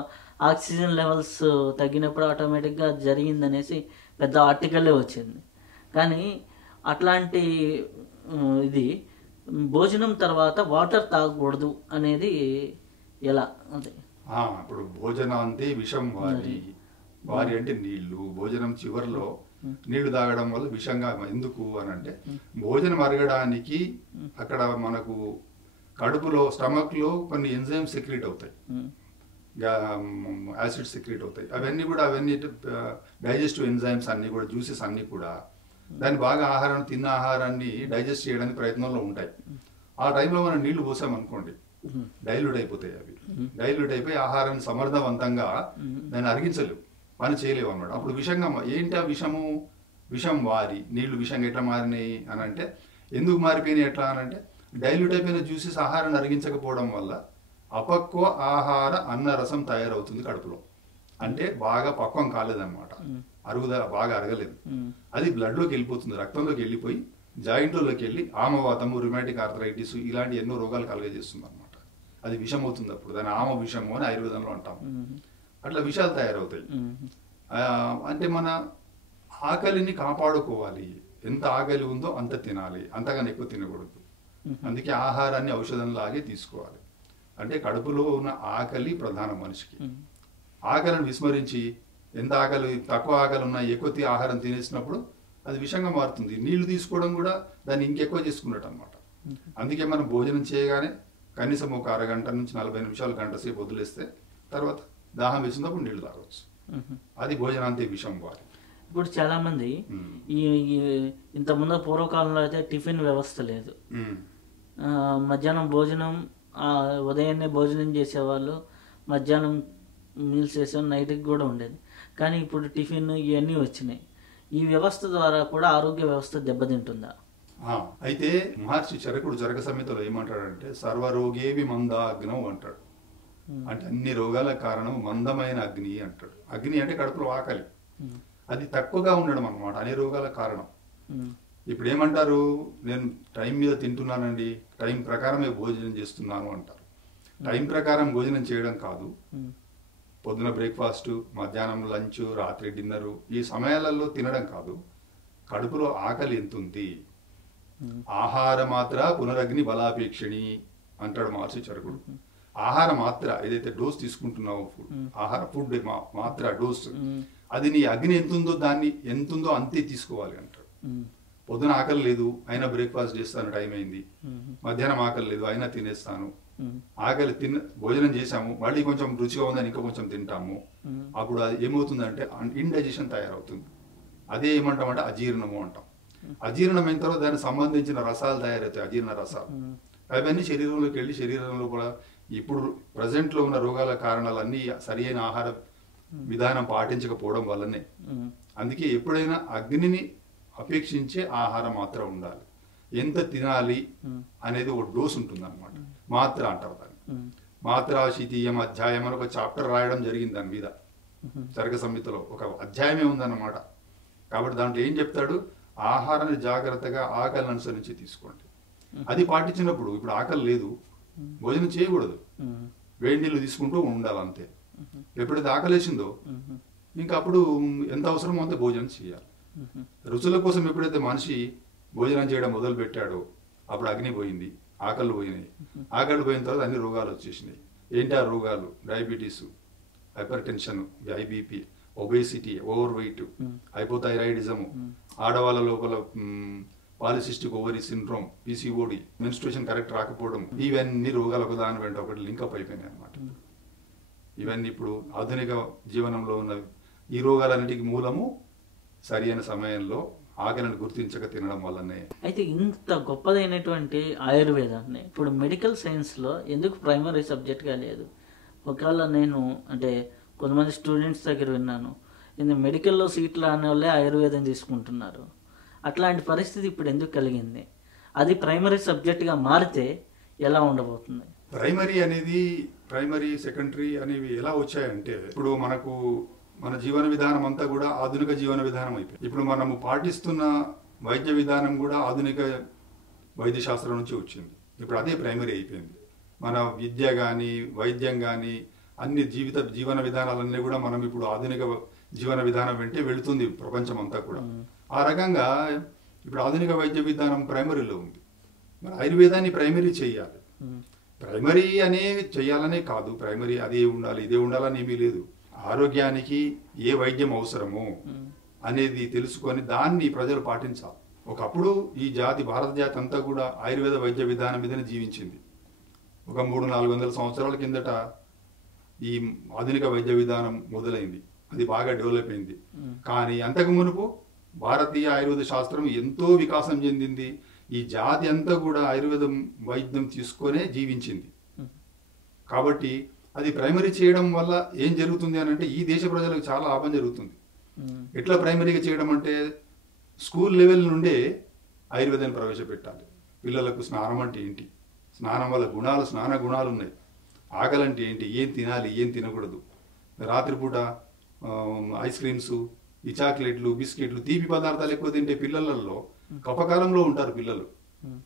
ఆక్సిజన్ లెవెల్స్ తగ్గినప్పుడు ఆటోమేటిక్గా జరిగిందనేసి పెద్ద ఆర్టికల్లే వచ్చింది. కానీ అట్లాంటి ఇది భోజనం తర్వాత వాటర్ తాగకూడదు అనేది ఎలా? అదే ఇప్పుడు భోజనం అంటే విషం వారి అంటే నీళ్లు. భోజనం చివరిలో నీళ్లు తాగడం వల్ల విషంగా ఎందుకు అని అంటే, భోజనం అరగడానికి అక్కడ మనకు కడుపులో స్టమక్ లో కొన్ని ఎంజైమ్స్ సెక్రీట్ అవుతాయి, యాసిడ్ సెక్రీట్ అవుతాయి. అవన్నీ డైజెస్టివ్ ఎంజైమ్స్ అన్ని కూడా, జ్యూసెస్ అన్ని కూడా దాన్ని బాగా తిన్న ఆహారాన్ని డైజెస్ట్ చేయడానికి ప్రయత్నంలో ఉంటాయి. ఆ టైంలో మనం నీళ్లు పోసామనుకోండి డైల్యూట్ అయిపోతాయి. అవి డైల్యూట్ అయిపోయి ఆహారాన్ని సమర్థవంతంగా దాన్ని అరిగించలేవు, పని చేయలేవు అన్నమాట. అప్పుడు విషంగా ఏంటి ఆ విషము? విషం వారి నీళ్లు విషంగా ఎట్లా మారినాయి అని అంటే, ఎందుకు మారిపోయినాయి ఎట్లా అని అంటే, డైల్యూట్ అయిపోయిన జ్యూసెస్ ఆహారాన్ని అరిగించకపోవడం వల్ల అపక్వ ఆహార అన్న రసం తయారవుతుంది కడుపులో. అంటే బాగా పక్వం కాలేదన్నమాట, అరుగుదల బాగా అరగలేదు. అది బ్లడ్ లోకి వెళ్ళిపోతుంది, రక్తంలోకి వెళ్ళిపోయి జాయింట్లోకి వెళ్ళి ఆమవాతము, రుమాటిక్ ఆర్థరైటిస్ ఇలాంటి ఎన్నో రోగాలు కలుగజేస్తుంది అనమాట. అది విషం అవుతుంది. అప్పుడు దాని ఆమ విషము అని ఆయుర్వేదంలో అంటాం. అట్లా విషాలు తయారవుతాయి. అంటే మన ఆకలిని కాపాడుకోవాలి. ఎంత ఆకలి ఉందో అంత తినాలి, అంతగానే ఎక్కువ తినకూడదు. అందుకే ఆహారాన్ని ఔషధంలాగే తీసుకోవాలి. అంటే కడుపులో ఉన్న ఆకలి ప్రధాన మనిషికి. ఆకలిని విస్మరించి ఎంత ఆకలి తక్కువ ఆకలి ఉన్నా ఎక్కువ ఆహారం తినేసినప్పుడు అది విషంగా మారుతుంది. నీళ్లు తీసుకోవడం కూడా దాన్ని ఇంకెక్కువ చేసుకున్నట్టు అనమాట. అందుకే మనం భోజనం చేయగానే కనీసం ఒక అరగంట నుంచి 40 నిమిషాలు గంట సేపు వదిలేస్తే తర్వాత దాహం వేసినప్పుడు నీళ్లు తాగవచ్చు. అది భోజనాంతే విషం వారి. ఇప్పుడు చాలా మంది ఈ ఇంత ముందు పూర్వకాలంలో అయితే టిఫిన్ వ్యవస్థ లేదు. మధ్యాహ్నం భోజనం ఉదయాన్నే భోజనం చేసేవాళ్ళు, మధ్యాహ్నం మీల్స్ చేసేవాళ్ళు, నైట్కి కూడా ఉండేది. కానీ ఇప్పుడు టిఫిన్ ఇవన్నీ వచ్చినాయి. ఈ వ్యవస్థ ద్వారా కూడా ఆరోగ్య వ్యవస్థ దెబ్బతింటుందా? అయితే మహర్షి చరకుడు చరక సంహితలో ఏమంటాడంటే సర్వరోగేవి మందాగ్నం అంటాడు. అంటే అన్ని రోగాలకు కారణం మందమైన అగ్ని అంటాడు. అగ్ని అంటే కడుపులో ఆకలి, అది తక్కువగా ఉండడం అన్నమాట అనే రోగాల కారణం. ఇప్పుడు ఏమంటారు, నేను టైం మీద తింటున్నానండి, టైం ప్రకారమే భోజనం చేస్తున్నాను అంటారు. టైం ప్రకారం భోజనం చేయడం కాదు, పొద్దున బ్రేక్ఫాస్ట్, మధ్యాహ్నం లంచ్, రాత్రి డిన్నరు, ఈ సమయాలలో తినడం కాదు. కడుపులో ఆకలి ఎంతుంది, ఆహార మాత్ర పునరగ్ని బలాపేక్షిణి అంటాడు మహర్షి చరకుడు. ఆహార మాత్ర ఏదైతే డోస్ తీసుకుంటున్నావో ఆహార ఫుడ్ మాత్ర డోస్, అది నీ అగ్ని ఎంతుందో దాన్ని ఎంతుందో అంతే తీసుకోవాలి అంటాడు. పొద్దున ఆకలి లేదు అయినా బ్రేక్ఫాస్ట్ చేస్తాను, టైం అయింది. మధ్యాహ్నం ఆకలి లేదు అయినా తినేస్తాను. ఆకలి భోజనం చేసాము, మళ్ళీ కొంచెం రుచిగా ఉందని ఇంకా కొంచెం తింటాము. అప్పుడు అది ఏమవుతుందంటే ఇండైజెషన్ తయారవుతుంది. అదే ఏమంటామంటే అజీర్ణము అంటాం. అజీర్ణం అయిన తర్వాత దానికి సంబంధించిన రసాలు తయారవుతాయి, అజీర్ణ రసాలు. అవన్నీ శరీరంలోకి వెళ్ళి శరీరంలో కూడా ఇప్పుడు ప్రజెంట్లో ఉన్న రోగాల కారణాలన్నీ సరి అయిన ఆహార విధానం పాటించకపోవడం వల్లనే. అందుకే ఎప్పుడైనా అగ్నిని అపేక్షించే ఆహారం మాత్రం ఉండాలి. ఎంత తినాలి అనేది ఒక డోస్ ఉంటుంది అనమాట. మాత్ర అంటారు దాన్ని. మాత్రా శీతీయం అధ్యాయం అని ఒక చాప్టర్ రాయడం జరిగింది దాని మీద. చరక సంహితలో ఒక అధ్యాయమే ఉందన్నమాట. కాబట్టి దాంట్లో ఏం చెప్తాడు, ఆహారాన్ని జాగ్రత్తగా ఆకలిని అనుసరించి తీసుకోండి. అది పాటించినప్పుడు ఇప్పుడు ఆకలి లేదు, భోజనం చేయకూడదు, వేడి నీళ్ళు తీసుకుంటూ ఉండాలి అంతే. ఎప్పుడైతే ఆకలేసిందో ఇంకా అప్పుడు ఎంత అవసరమో అంతే భోజనం చేయాలి. రుచుల కోసం ఎప్పుడైతే మనిషి భోజనం చేయడం మొదలు పెట్టాడో అప్పుడు అగ్ని పోయింది, ఆకలి పోయినాయి. ఆకలి పోయిన తర్వాత అన్ని రోగాలు వచ్చేసినాయి. ఏంటి ఆ రోగాలు? Diabetes, hyper tension, IBP, obesity, over weight, hypothyroidism, ఆడవాళ్ళ లోపల polycystic ovary syndrome, PCOD, menstruation correct రాకపోవడం, ఇవన్నీ రోగాలు ఒకదాని వెంట ఒకటి లింకప్ అయిపోయినాయి అనమాట. ఇవన్నీ ఇప్పుడు ఆధునిక జీవనంలో ఉన్న ఈ రోగాలన్నిటికీ మూలము సరి అయిన సమయంలో ఆకలిని గుర్తించక తినడం వల్లనే. అయితే ఇంత గొప్పదైనటువంటి ఆయుర్వేదాన్ని ఇప్పుడు మెడికల్ సైన్స్లో ఎందుకు ప్రైమరీ సబ్జెక్ట్గా లేదు? ఒకవేళ నేను అంటే కొంతమంది స్టూడెంట్స్ దగ్గర విన్నాను, మెడికల్లో సీట్లు అనే వాళ్ళే ఆయుర్వేదం తీసుకుంటున్నారు. అట్లాంటి పరిస్థితి ఇప్పుడు ఎందుకు కలిగింది? అది ప్రైమరీ సబ్జెక్ట్గా మారితే ఎలా ఉండబోతుంది? ప్రైమరీ సెకండరీ అనేవి ఎలా వచ్చాయంటే, ఇప్పుడు మనకు మన జీవన విధానం అంతా కూడా ఆధునిక జీవన విధానం అయిపోయింది. ఇప్పుడు మనము పాటిస్తున్న వైద్య విధానం కూడా ఆధునిక వైద్య శాస్త్రం నుంచి వచ్చింది. ఇప్పుడు అదే ప్రైమరీ అయిపోయింది. మన విద్య కానీ వైద్యం కానీ అన్ని జీవన విధానాలన్నీ కూడా మనం ఇప్పుడు ఆధునిక జీవన విధానం వెంటే వెళుతుంది ప్రపంచం అంతా కూడా. ఆ రకంగా ఇప్పుడు ఆధునిక వైద్య విధానం ప్రైమరీలో ఉంది. మన ఆయుర్వేదాన్ని ప్రైమరీ చేయాలి. ప్రైమరీ అనే చేయాలనే కాదు, ప్రైమరీ అదే ఉండాలి ఇదే ఉండాలని ఏమీ లేదు. ఆరోగ్యానికి ఏ వైద్యం అవసరమో అనేది తెలుసుకొని దాన్ని ప్రజలు పాటించాలి. ఒకప్పుడు ఈ భారత జాతి అంతా కూడా ఆయుర్వేద వైద్య విధానం మీదనే జీవించింది. ఒక 300-400 సంవత్సరాల కిందట ఈ ఆధునిక వైద్య విధానం మొదలైంది, అది బాగా డెవలప్ అయింది. కానీ అంతకు మునుపు భారతీయ ఆయుర్వేద శాస్త్రం ఎంతో వికాసం చెందింది. ఈ జాతి అంతా కూడా ఆయుర్వేదం వైద్యం తీసుకొనే జీవించింది. కాబట్టి అది ప్రైమరీ చేయడం వల్ల ఏం జరుగుతుంది అని అంటే, ఈ దేశ ప్రజలకు చాలా లాభం జరుగుతుంది. ఎట్లా ప్రైమరీగా చేయడం అంటే, స్కూల్ లెవెల్ నుండే ఆయుర్వేదాన్ని ప్రవేశపెట్టాలి. పిల్లలకు స్నానం అంటే ఏంటి, స్నానం వల్ల స్నాన గుణాలు ఉన్నాయి, ఆకలి అంటే ఏంటి, ఏం తినాలి ఏం తినకూడదు, రాత్రిపూట ఐస్ క్రీమ్స్, ఈ చాక్లెట్లు, బిస్కెట్లు, తీపి పదార్థాలు ఎక్కువ తింటే పిల్లలలో కఫకాలంలో ఉంటారు. పిల్లలు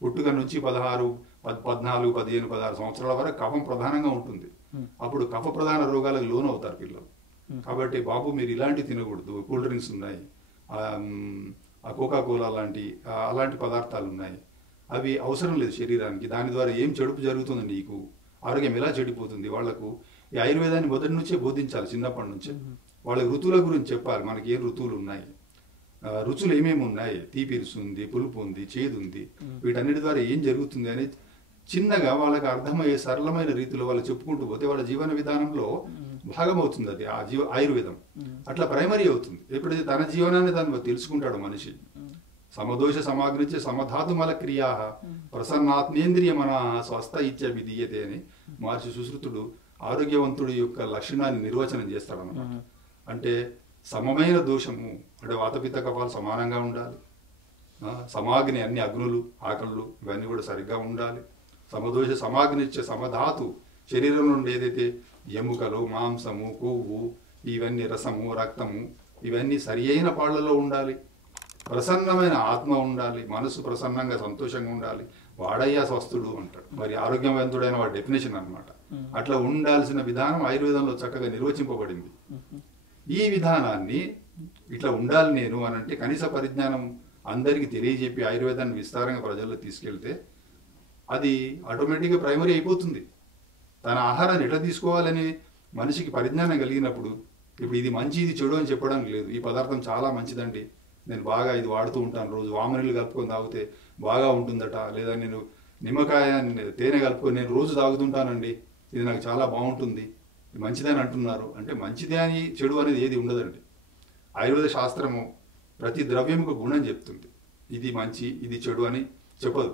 పుట్టుక నుంచి 16, 14, 15, 16 సంవత్సరాల వరకు కఫం ప్రధానంగా ఉంటుంది. అప్పుడు కఫ ప్రధాన రోగాలకు లోన్ అవుతారు పిల్లలు. కాబట్టి బాబు మీరు ఇలాంటి తినకూడదు, కూల్ డ్రింక్స్ ఉన్నాయి, ఆ కోకా కోలా అలాంటి పదార్థాలు ఉన్నాయి, అవి అవసరం లేదు శరీరానికి, దాని ద్వారా ఏం చెడుపు జరుగుతుంది, నీకు ఆరోగ్యం ఎలా చెడిపోతుంది, వాళ్లకు ఈ ఆయుర్వేదాన్ని మొదటి నుంచే బోధించాలి, చిన్నప్పటి నుంచే. వాళ్ళకి ఋతువుల గురించి చెప్పాలి, మనకి ఏ ఋతువులు ఉన్నాయి, రుచులు ఏమేమి ఉన్నాయి, తీపి రుచి ఉంది, పులుపు ఉంది, చేదు ఉంది, వీటన్నిటి ద్వారా ఏం జరుగుతుంది అని చిన్నగా వాళ్ళకి అర్థమయ్యే సరళమైన రీతిలో వాళ్ళు చెప్పుకుంటూ పోతే వాళ్ళ జీవన విధానంలో భాగమవుతుంది అది ఆయుర్వేదం. అట్లా ప్రైమరీ అవుతుంది. ఎప్పుడైతే తన జీవనాన్ని తను తెలుసుకుంటాడు మనిషి. సమదోష సమాగ్నించే సమధాతుమల క్రియా ప్రసన్నాత్మేంద్రియ మన స్వస్థ ఇత్య విధీయతే అని మహర్షి సుశ్రుతుడు ఆరోగ్యవంతుడి యొక్క లక్షణాన్ని నిర్వచనం చేస్తాడన్నమాట. అంటే సమమైన దోషము అంటే వాతపిత్త కఫాలు సమానంగా ఉండాలి, సమాగ్ని అన్ని అగ్నులు ఆకళ్ళు ఇవన్నీ కూడా సరిగ్గా ఉండాలి. సమదోష సమాగ్నిచ్చే సమధాతు శరీరంలో నుండి ఏదైతే ఎముకలు, మాంసము, కొవ్వు, ఇవన్నీ రసము, రక్తము ఇవన్నీ సరి అయిన పాళ్లలో ఉండాలి. ప్రసన్నమైన ఆత్మ ఉండాలి, మనసు ప్రసన్నంగా సంతోషంగా ఉండాలి. వాడయ్యా స్వస్థుడు అంటాడు. మరి ఆరోగ్యవంతుడైన వాడి డెఫినేషన్ అన్నమాట. అట్లా ఉండాల్సిన విధానం ఆయుర్వేదంలో చక్కగా నిర్వచింపబడింది. ఈ విధానాన్ని ఇట్లా ఉండాలి నేను అనంటే కనీస పరిజ్ఞానం అందరికీ తెలియజెప్పి ఆయుర్వేదాన్ని విస్తారంగా ప్రజల్లో తీసుకెళ్తే అది ఆటోమేటిక్గా ప్రైమరీ అయిపోతుంది. తన ఆహారాన్ని ఎట్లా తీసుకోవాలని మనిషికి పరిజ్ఞానం కలిగినప్పుడు ఇప్పుడు ఇది మంచి ఇది చెడు అని చెప్పడం లేదు. ఈ పదార్థం చాలా మంచిదండి, నేను బాగా ఇది వాడుతూ ఉంటాను, రోజు వామనీళ్ళు కలుపుకొని తాగితే బాగా ఉంటుందట, లేదా నేను నిమ్మకాయ తేనె కలుపుకొని నేను రోజు తాగుతుంటానండి, ఇది నాకు చాలా బాగుంటుంది, మంచిదని అంటున్నారు. అంటే మంచిదే అని చెడు అనేది ఏది ఉండదండి. ఆయుర్వేద శాస్త్రము ప్రతి ద్రవ్యంకు గుణం చెప్తుంది. ఇది మంచి ఇది చెడు అని చెప్పదు,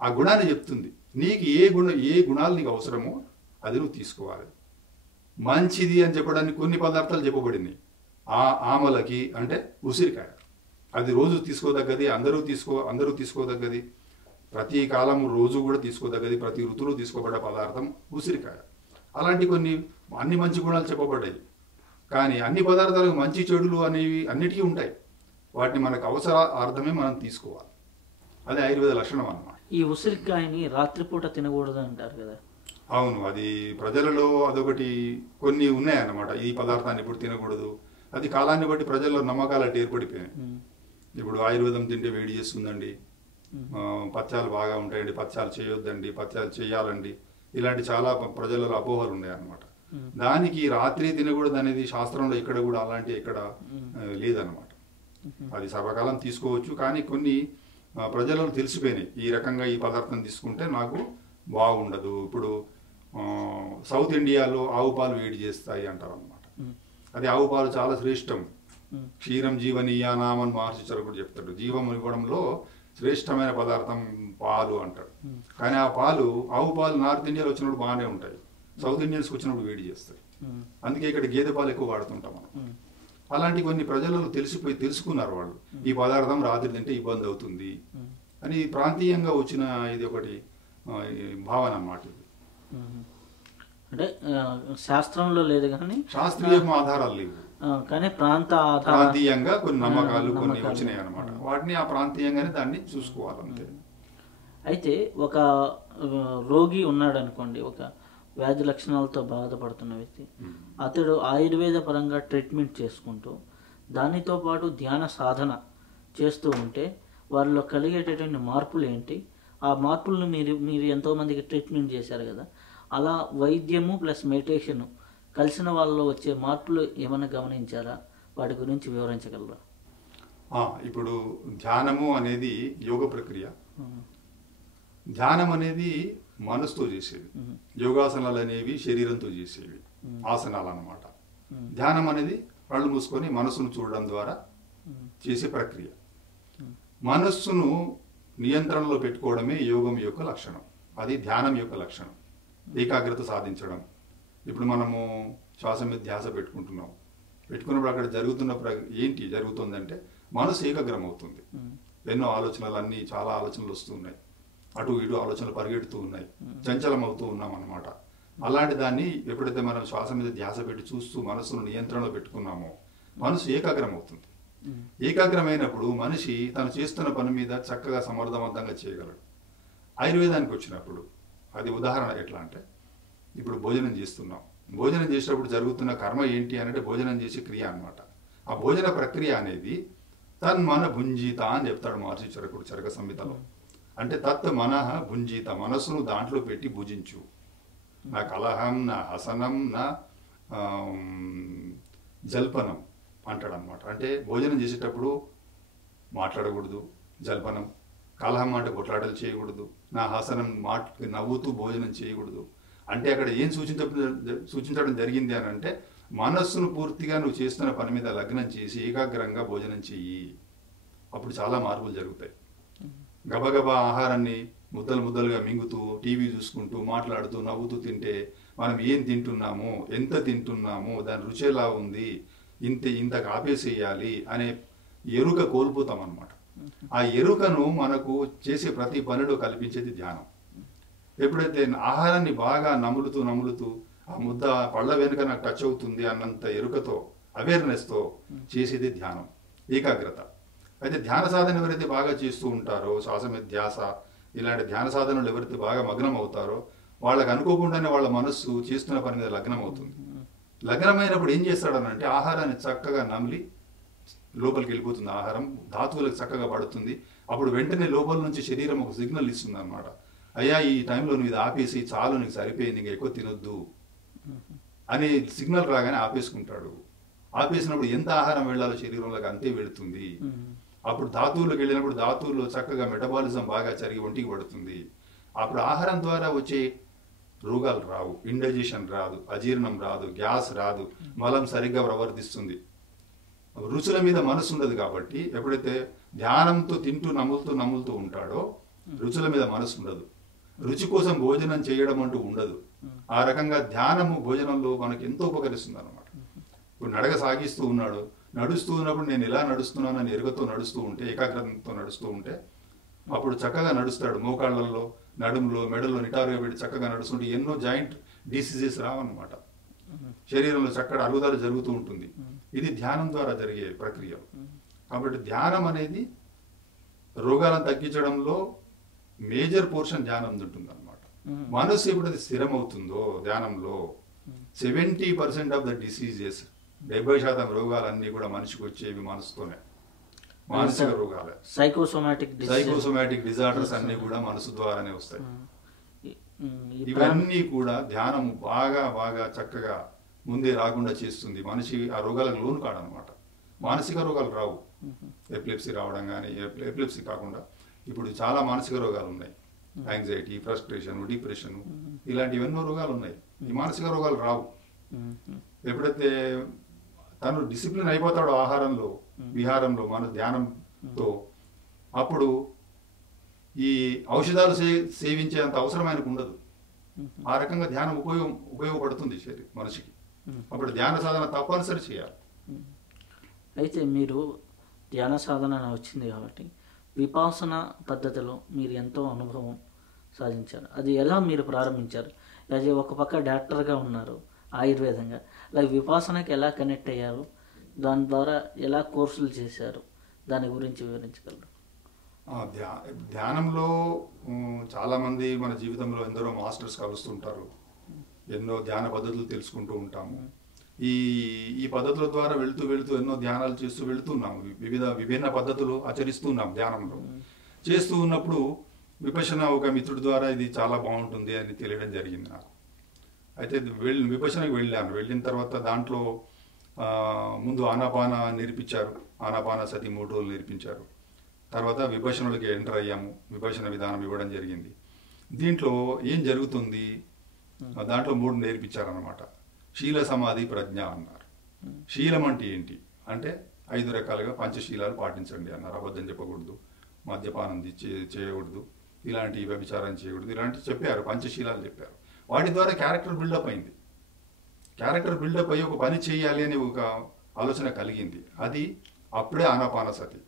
ఆ గుణాన్ని చెప్తుంది. నీకు ఏ గుణాలు నీకు అవసరమో అది నువ్వు తీసుకోవాలి. మంచిది అని చెప్పడానికి కొన్ని పదార్థాలు చెప్పబడినాయి. ఆమలకి అంటే ఉసిరికాయ, అది రోజు తీసుకోదగ్గది, అందరూ తీసుకోదగ్గది, ప్రతి కాలము రోజు కూడా తీసుకోదగ్గది, ప్రతి ఋతువులో తీసుకోబడ్డ పదార్థం ఉసిరికాయ. అలాంటి కొన్ని అన్ని మంచి గుణాలు చెప్పబడ్డాయి. కానీ అన్ని పదార్థాలకు మంచి చెడులు అనేవి అన్నిటికీ ఉంటాయి. వాటిని మనకు అవసరార్థమే మనం తీసుకోవాలి. అది ఆయుర్వేద లక్షణం అన్నమాట. ఈ ఉసిరికాయని రాత్రిపూట తినకూడదు అంటారు కదా? అవును, అది ప్రజలలో అదొకటి కొన్ని ఉన్నాయన్నమాట. ఈ పదార్థాన్ని ఇప్పుడు తినకూడదు, అది కాలాన్ని బట్టి ప్రజల్లో నమ్మకాలు అటు ఏర్పడిపోయాయి. ఇప్పుడు ఆయుర్వేదం తింటే వేడి చేస్తుందండి, పథ్యాలు బాగా ఉంటాయండి, పథ్యాలు చేయొద్దండి, పథ్యాలు చేయాలండి, ఇలాంటి చాలా ప్రజలలో అపోహలు ఉన్నాయన్నమాట. దానికి రాత్రి తినకూడదు అనేది శాస్త్రంలో ఇక్కడ కూడా అలాంటి ఎక్కడ లేదన్నమాట. అది సర్వకాలం తీసుకోవచ్చు, కానీ కొన్ని ప్రజలలో తెలిసిపోయినాయి ఈ రకంగా ఈ పదార్థం తీసుకుంటే నాకు బాగుండదు. ఇప్పుడు సౌత్ ఇండియాలో ఆవు పాలు వేడి చేస్తాయి అంటారు అనమాట. అది ఆవు పాలు చాలా శ్రేష్టం. క్షీరం జీవనీయానాం అని మహర్షి చరకుడు చెప్తాడు. జీవం ఇవ్వడంలో శ్రేష్టమైన పదార్థం పాలు అంటాడు. కానీ ఆ పాలు ఆవు పాలు నార్త్ ఇండియాలో వచ్చినప్పుడు బాగానే ఉంటాయి, సౌత్ ఇండియన్స్కి వచ్చినప్పుడు వేడి చేస్తాయి. అందుకే ఇక్కడ గేదె పాలు ఎక్కువ వాడుతుంటాం మనం. అలాంటి కొన్ని ప్రజలలో తెలుసుకున్నారు వాళ్ళు, ఈ పదార్థం రాత్రి తింటే ఇబ్బంది అవుతుంది అని. ప్రాంతీయంగా వచ్చిన ఇది ఒకటి భావన అన్నమాట. అంటే శాస్త్రంలో లేదు కానీ శాస్త్రీయ ఆధారాలు లేవు, కానీ ప్రాంతీయంగా కొన్ని నమ్మకాలు కొన్ని వచ్చినాయి అన్నమాట. వాటిని ఆ ప్రాంతీయంగానే దాన్ని చూసుకోవాలంతే. అయితే ఒక రోగి ఉన్నాడు అనుకోండి, ఒక వ్యాధి లక్షణాలతో బాధపడుతున్న వ్యక్తి, అతడు ఆయుర్వేద పరంగా ట్రీట్మెంట్ చేసుకుంటూ దానితో పాటు ధ్యాన సాధన చేస్తూ ఉంటే వారిలో కలిగేటటువంటి మార్పులు ఏంటి? ఆ మార్పులను మీరు ఎంతోమందికి ట్రీట్మెంట్ చేశారు కదా, అలా వైద్యము ప్లస్ మెడిటేషన్ కలిసిన వాళ్ళలో వచ్చే మార్పులు ఏమైనా గమనించారా? వాటి గురించి వివరించగలరా? ఇప్పుడు ధ్యానము అనేది యోగ ప్రక్రియ. ధ్యానం అనేది మనసుతో చేసేవి, యోగాసనాలు అనేవి శరీరంతో చేసేవి ఆసనాలు అన్నమాట. ధ్యానం అనేది కళ్ళు మూసుకొని మనసును చూడడం ద్వారా చేసే ప్రక్రియ. మనస్సును నియంత్రణలో పెట్టుకోవడమే యోగం యొక్క లక్షణం, అది ధ్యానం యొక్క లక్షణం. ఏకాగ్రత సాధించడం. ఇప్పుడు మనము శ్వాస మీద ధ్యాస పెట్టుకున్నప్పుడు అక్కడ ఏంటి జరుగుతుందంటే మనసు ఏకాగ్రం అవుతుంది. ఎన్నో ఆలోచనలు, అన్ని చాలా ఆలోచనలు వస్తున్నాయి, అటు ఇటు ఆలోచనలు పరిగెడుతూ ఉన్నాయి, చంచలం అవుతూ ఉన్నాం అన్నమాట. అలాంటి దాన్ని ఎప్పుడైతే మనం శ్వాస మీద ధ్యాస పెట్టి చూస్తూ మనసును నియంత్రణలో పెట్టుకున్నామో మనసు ఏకాగ్రం అవుతుంది. ఏకాగ్రమైనప్పుడు మనిషి తను చేస్తున్న పని మీద చక్కగా సమర్థవంతంగా చేయగలడు. ఆయుర్వేదానికి వచ్చినప్పుడు అది ఉదాహరణ ఎట్లా అంటే, ఇప్పుడు భోజనం చేస్తున్నాం, భోజనం చేసేటప్పుడు జరుగుతున్న కర్మ ఏంటి అంటే భోజనం చేసే క్రియ అన్నమాట. ఆ భోజన ప్రక్రియ అనేది తన్మన భుంజీత అని చెప్తాడు మహర్షి చరకుడు చరక సంహితలో. అంటే తత్ మనః భుంజీత, మనస్సును దాంట్లో పెట్టి భుజించు. నా కలహం, నా హసనం, నా ఆమ్, జల్పనం అంటాడు అనమాట. అంటే భోజనం చేసేటప్పుడు మాట్లాడకూడదు, జల్పనం. కలహం అంటే కొట్లాటలు చేయకూడదు. నా హసనం నవ్వుతూ భోజనం చేయకూడదు. అంటే అక్కడ ఏం సూచించడం జరిగింది అని అంటే, మనస్సును పూర్తిగా నువ్వు చేస్తున్న పని మీద లగ్నం చేసి ఏకాగ్రంగా భోజనం చెయ్యి. అప్పుడు చాలా మార్పులు జరుగుతాయి. గబగబా ఆహారాన్ని ముద్దలు ముద్దలుగా మింగుతూ, టీవీ చూసుకుంటూ, మాట్లాడుతూ, నవ్వుతూ తింటే మనం ఏం తింటున్నాము, ఎంత తింటున్నాము, దాని రుచి ఎలా ఉంది, ఇంతకు ఆపేసేయాలి అనే ఎరుక కోల్పోతాం అన్నమాట. ఆ ఎరుకను మనకు చేసే ప్రతి పనిలో కల్పించేది ధ్యానం. ఎప్పుడైతే ఆహారాన్ని బాగా నములుతూ నములుతూ ఆ ముద్ద పళ్ళ వెనుక నాకు టచ్ అవుతుంది అన్నంత ఎరుకతో, అవేర్నెస్తో చేసేది ధ్యానం, ఏకాగ్రత. అయితే ధ్యాన సాధన ఎవరైతే బాగా చేస్తూ ఉంటారో, శ్వాస మీద ధ్యాస, ఇలాంటి ధ్యాన సాధనలు ఎవరైతే బాగా మగ్నం అవుతారో, వాళ్ళకి అనుకోకుండానే వాళ్ళ మనస్సు చేస్తున్న పని మీద లగ్నం అవుతుంది. లగ్నమైనప్పుడు ఏం చేస్తాడనంటే ఆహారాన్ని చక్కగా నమిలి లోపలికి వెళ్ళిపోతుంది. ఆహారం ధాతువులకు చక్కగా పడుతుంది. అప్పుడు వెంటనే లోపల నుంచి శరీరం ఒక సిగ్నల్ ఇస్తుంది అనమాట. అయ్యా, ఈ టైంలో నువ్వు ఇది ఆపేసి, చాలు, నీకు సరిపోయింది, నీకు ఎక్కువ తినొద్దు అనే సిగ్నల్ రాగానే ఆపేసుకుంటాడు. ఆపేసినప్పుడు ఎంత ఆహారం వెళ్ళాలో శరీరంలోకి అంతే వెళుతుంది. అప్పుడు ధాతువులకు వెళ్ళినప్పుడు ధాతువుల్లో చక్కగా మెటబాలిజం బాగా జరిగి ఒంటికి పడుతుంది. అప్పుడు ఆహారం ద్వారా వచ్చే రోగాలు రావు, ఇండైజెషన్ రాదు, అజీర్ణం రాదు, గ్యాస్ రాదు, మలం సరిగ్గా ప్రవర్తిస్తుంది. రుచుల మీద మనసు ఉండదు కాబట్టి ఎప్పుడైతే ధ్యానంతో తింటూ నములుతూ ఉంటాడో రుచుల మీద మనసు ఉండదు. రుచి కోసం భోజనం చేయడం అంటూ ఉండదు. ఆ రకంగా ధ్యానము భోజనంలో మనకు ఎంతో ఉపకరిస్తుంది అనమాట. ఇప్పుడు నడక సాగిస్తూ ఉన్నాడు, నడుస్తూ ఉన్నప్పుడు నేను ఇలా నడుస్తున్నానని ఎరుగతో నడుస్తూ ఉంటే, ఏకాగ్రతతో నడుస్తూ ఉంటే అప్పుడు చక్కగా నడుస్తాడు. మోకాళ్ళల్లో, నడుములో, మెడలో నిటారుగా పెట్టి చక్కగా నడుస్తుంటే ఎన్నో జాయింట్ డిసీజెస్ రావన్నమాట. శరీరంలో చక్కటి అరుగుదల జరుగుతూ ఉంటుంది. ఇది ధ్యానం ద్వారా జరిగే ప్రక్రియ. కాబట్టి ధ్యానం అనేది రోగాలను తగ్గించడంలో మేజర్ పోర్షన్ ధ్యానం ఉంటుంది అనమాట. మనసు ఎప్పుడైతే స్థిరమవుతుందో ధ్యానంలో 70% ఆఫ్ ద డిసీజెస్, 70% రోగాలన్నీ కూడా మనిషికి వచ్చేవి మనసుతోనే. మానసిక రోగాలే, సైకోసోమాటిక్ డిజార్డర్స్ అన్ని కూడా మనసు ద్వారానే వస్తాయి. ఇవన్నీ కూడా ధ్యానం బాగా బాగా చక్కగా ముందే రాకుండా చేస్తుంది. మనిషి ఆ రోగాలకు లోను కాడనమాట. మానసిక రోగాలు రావు. ఎపిలెప్సీ రావడం కానీ, ఎపిలెప్సీ కాకుండా ఇప్పుడు చాలా మానసిక రోగాలు ఉన్నాయి. యాంగ్జైటీ, ఫ్రస్ట్రేషన్, డిప్రెషన్, ఇలాంటి ఎన్నో రోగాలు ఉన్నాయి. ఈ మానసిక రోగాలు రావు. ఎప్పుడైతే తను డిసిప్లిన్ అయిపోతాడో ఆహారంలో, విహారంలో, మన ధ్యానంతో, అప్పుడు ఈ ఔషధాలు సేవించేంత అవసరం ఆయనకు ఉండదు. ఆ రకంగా ధ్యానం ఉపయోగపడుతుంది మనిషికి. అప్పుడు ధ్యాన సాధన తప్పనిసరి చేయాలి. అయితే మీరు ధ్యాన సాధన వచ్చింది కాబట్టి విపాసన పద్ధతిలో మీరు ఎంతో అనుభవం సాధించారు. అది ఎలా మీరు ప్రారంభించారు? అది ఒక పక్క డాక్టర్గా ఉన్నారు ఆయుర్వేదంగా, అలాగే విపాసనకి ఎలా కనెక్ట్ అయ్యారు, దాని ద్వారా ఎలా కోర్సులు చేశారు, దాని గురించి వివరించగలరు? ధ్యానంలో చాలామంది మన జీవితంలో ఎందరో మాస్టర్స్ కలుస్తుంటారు. ఎన్నో ధ్యాన పద్ధతులు తెలుసుకుంటూ ఉంటాము. ఈ పద్ధతుల ద్వారా వెళుతూ ఎన్నో ధ్యానాలు చేస్తూ వెళుతున్నాము. విభిన్న పద్ధతులు ఆచరిస్తున్నాం. ధ్యానంలో చేస్తూ ఉన్నప్పుడు విపశ్యన ఒక మిత్రుడి ద్వారా ఇది చాలా బాగుంటుంది అని తెలియడం జరిగింది నాకు. అయితే విపశ్యనకి వెళ్ళిన తర్వాత దాంట్లో ముందు ఆనాపాన నేర్పించారు. ఆనాపాన సతి 3 రోజులు నేర్పించారు. తర్వాత విపశ్యనలోకి ఎంటర్ అయ్యాము. విపశ్యన విధానం ఇవ్వడం జరిగింది. దీంట్లో ఏం జరుగుతుంది, దాంట్లో 3 నేర్పించారనమాట. శీల, సమాధి, ప్రజ్ఞ అన్నారు. శీలం అంటే ఏంటి అంటే 5 రకాలుగా పంచశీలాలు పాటించండి అన్నారు. అబద్ధం చెప్పకూడదు, మద్యపానం చేయకూడదు, ఇలాంటి వ్యభిచారం చేయకూడదు, ఇలాంటివి చెప్పారు. పంచశీలాలు చెప్పారు. వాటి ద్వారా క్యారెక్టర్ బిల్డప్ అయింది. క్యారెక్టర్ బిల్డప్ అయ్యి ఒక పని చేయాలి అని ఒక ఆలోచన కలిగింది. అది అప్పుడే ఆనాపానసతి.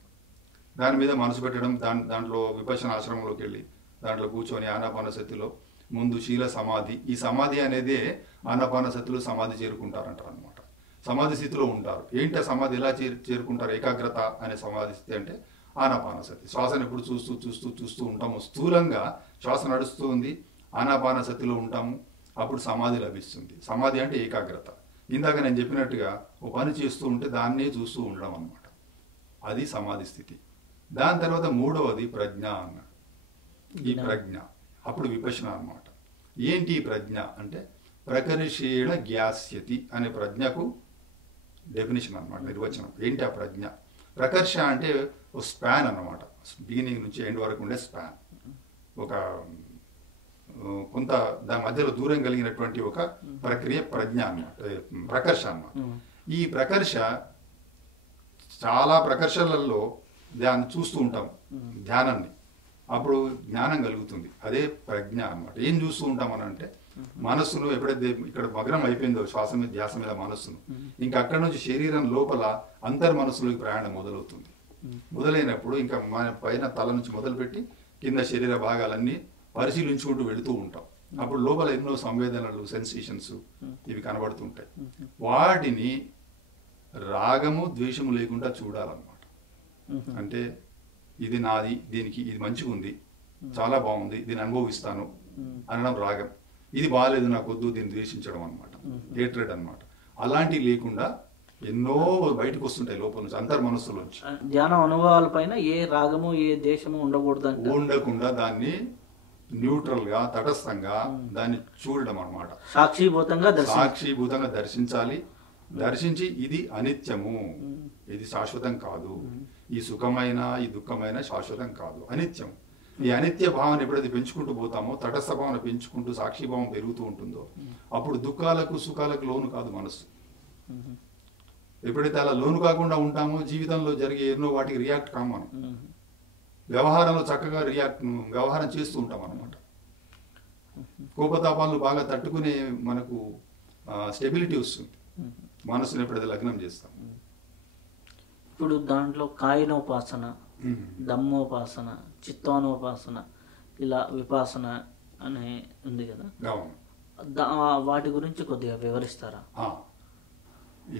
దాని మీద మనసు పెట్టడం, దాంట్లో విపశ్యన ఆశ్రమంలోకి వెళ్ళి దాంట్లో కూర్చొని ఆనాపానసతిలో ముందు శీల, సమాధి. ఈ సమాధి అనేదే ఆనాపానసతిలో సమాధి చేరుకుంటారంటారు అనమాట. సమాధి స్థితిలో ఉంటారు. ఏంటి సమాధి ఎలా చేరుకుంటారు? ఏకాగ్రత అనే సమాధి స్థితి అంటే ఆనాపానసతి. శ్వాసను ఎప్పుడు చూస్తూ ఉంటాము. స్థూలంగా శ్వాస నడుస్తూ ఉంది, ఆనాపానసతిలో ఉంటాము. అప్పుడు సమాధి లభిస్తుంది. సమాధి అంటే ఏకాగ్రత. ఇందాక నేను చెప్పినట్టుగా ఓ పని చేస్తూ ఉంటే దాన్నే చూస్తూ ఉండడం అనమాట. అది సమాధి స్థితి. దాని తర్వాత 3వది ప్రజ్ఞ అన్నాడు. ఈ ప్రజ్ఞ అప్పుడు విపశ్యన అనమాట. ఏంటి ఈ ప్రజ్ఞ అంటే ప్రకర్షేణ జ్ఞాస్యతి అనే ప్రజ్ఞకు డెఫినేషన్ అన్నమాట, నిర్వచనం. ఏంటి ఆ ప్రజ్ఞ? ప్రకర్ష అంటే ఒక స్పాన్ అన్నమాట, బిగినింగ్ నుంచి ఎండ్ వరకు ఉండే స్పాన్, ఒక కొంత దాని మధ్యలో దూరం కలిగినటువంటి ఒక ప్రక్రియ ప్రజ్ఞ అన్నమాట, ప్రకర్ష అన్నమాట. ఈ ప్రకర్ష చాలా ప్రకర్షలలో దాన్ని చూస్తూ ఉంటాం, ధ్యానాన్ని. అప్పుడు జ్ఞానం కలుగుతుంది, అదే ప్రజ్ఞ అన్నమాట. ఏం చూస్తూ ఉంటాం అని అంటే, మనస్సును ఎప్పుడైతే ఇక్కడ మగ్నం అయిపోయిందో శ్వాస మీద ధ్యాస మీద మనస్సును, ఇంకా అక్కడ నుంచి శరీరం లోపల అంతర్మనస్సులోకి ప్రయాణం మొదలవుతుంది. మొదలైనప్పుడు ఇంకా మన పైన తల నుంచి మొదలుపెట్టి కింద శరీర భాగాలన్నీ పరిశీలించుకుంటూ వెళుతూ ఉంటాం. అప్పుడు లోపల ఎన్నో సంవేదనలు, సెన్సేషన్స్ ఇవి కనబడుతుంటాయి. వాటిని రాగము ద్వేషము లేకుండా చూడాలన్నమాట. అంటే ఇది నాది, దీనికి ఇది మంచిగా ఉంది, చాలా బాగుంది, దీన్ని అనుభవిస్తాను అనడం రాగం. ఇది బాగాలేదు, నాకు వద్దు, దీన్ని ద్వేషించడం అనమాట, హేట్రెడ్ అనమాట. అలాంటివి లేకుండా ఎన్నో బయటకు వస్తుంటాయి లోపల నుంచి, అంతర్మనస్సులోంచి. ధ్యానం అనుభవాల పైన ఏ రాగము ఏ దేశము ఉండకూడదు, ఉండకుండా దాన్ని న్యూట్రల్ గా, తటస్థంగా దాన్ని చూడడం అనమాట. సాక్షిభూతంగా దర్శించాలి. దర్శించి ఇది అనిత్యము, ఇది శాశ్వతం కాదు, ఈ సుఖమైన ఈ దుఃఖమైన శాశ్వతం కాదు, అనిత్యం. ఈ అనిత్య భావాన్ని ఎప్పుడైతే పెంచుకుంటూ పోతామో, తటస్థ భావన పెంచుకుంటూ సాక్షిభావం పెరుగుతూ ఉంటుందో, అప్పుడు దుఃఖాలకు సుఖాలకు లోను కాదు మనస్సు. ఎప్పుడైతే అలా లోను కాకుండా ఉంటామో, జీవితంలో జరిగే ఎన్నో వాటికి రియాక్ట్ కాము మనం. వ్యవహారంలో చక్కగా వ్యవహారం చేస్తూ ఉంటాం అన్నమాట. కోపతాపాలను బాగా తట్టుకునే మనకు స్టెబిలిటీ వస్తుంది, మనసుని ఎప్పుడైతే లగ్నం చేస్తాం. ఇప్పుడు దాంట్లో కాయనోపాసన, దమ్మోపాసన, చిత్తానోపాసన, ఇలా విపాసన అనే ఉంది కదా, వాటి గురించి కొద్దిగా వివరిస్తారా?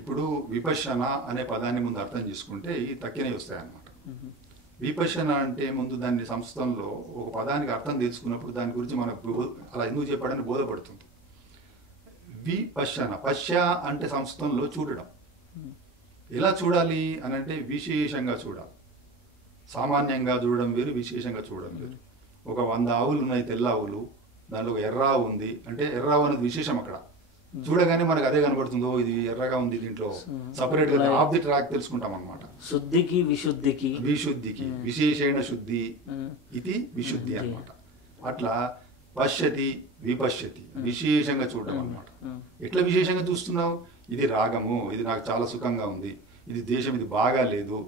ఇప్పుడు విపశ్యన అనే పదాన్ని ముందు అర్థం చేసుకుంటే ఈ తక్కినవి వస్తాయి అన్నమాట. విపశ్యన అంటే ముందు దాన్ని సంస్కృతంలో ఒక పదానికి అర్థం తెలుసుకున్నప్పుడు దాని గురించి మనకు అలా ఎందుకు చెప్పాడని బోధపడుతుంది. విపశ్యన, పశ్య అంటే సంస్కృతంలో చూడడం. ఎలా చూడాలి అని అంటే విశేషంగా చూడాలి. సామాన్యంగా చూడడం వేరు, విశేషంగా చూడడం వేరు. ఒక 100 ఆవులు ఉన్నాయి, తెల్ల ఆవులు, దానిలో ఒక ఎర్ర ఆవు ఉంది అంటే ఎర్ర ఆవు అనేది విశేషం. అక్కడ చూడగానే మనకు అదే కనబడుతుందో, ఇది ఎర్రగా ఉంది, దీంట్లో సపరేట్ గా ఆఫ్ ది ట్రాక్ తెలుసుకుంటాం అనమాట. శుద్ధికి విశుద్ధికి, విశుద్ధికి విశేషణ శుద్ధి, ఇది విశుద్ధి అన్నమాట. అట్లా పశ్యతి విపశ్యతి, విశేషంగా చూడడం అన్నమాట. ఎట్లా విశేషంగా చూస్తున్నావు? ఇది రాగము, ఇది నాకు చాలా సుఖంగా ఉంది, ఇది దేశం, ఇది బాగా లేదు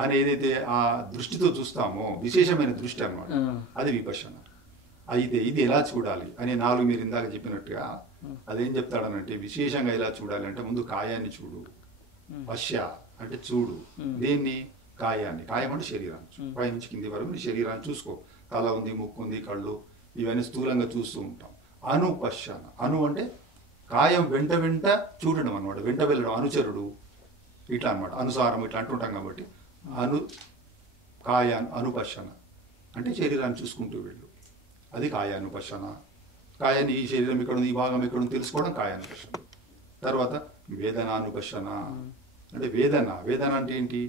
అని ఏదైతే ఆ దృష్టితో చూస్తామో, విశేషమైన దృష్టి అన్నమాట, అది విపశ్యన. అయితే ఇది ఎలా చూడాలి అని 4 మీరు ఇందాక చెప్పినట్టుగా అదేం చెప్తాడనంటే, విశేషంగా ఎలా చూడాలి అంటే ముందు కాయాన్ని చూడు. పశ్య అంటే చూడు. దేన్ని? కాయాన్ని. కాయం అంటే శరీరాన్ని, పై నుంచి కింది వరకు నీ శరీరాన్ని చూసుకో. తల ఉంది, ముక్కు ఉంది, కళ్ళు, ఇవన్నీ స్థూలంగా చూస్తూ ఉంటాం. అనుపశ్యన, అను అంటే కాయం వెంట వెంట చూడడం అనమాట, వెంట వెళ్ళడం, అనుచరుడు ఇట్లా అనమాట, అనుసారం ఇట్లా అంటుంటాం కాబట్టి అనుపశ్యన అంటే శరీరాన్ని చూసుకుంటూ వెళ్ళు, అది కాయానుపశ్యన. కాయాన్ని, ఈ శరీరం ఇక్కడ ఉంది, ఈ భాగం ఇక్కడ ఉంది తెలుసుకోవడం కాయానుపశ్యన. తర్వాత వేదనానుపశ్యన అంటే వేదన అంటే ఏంటి?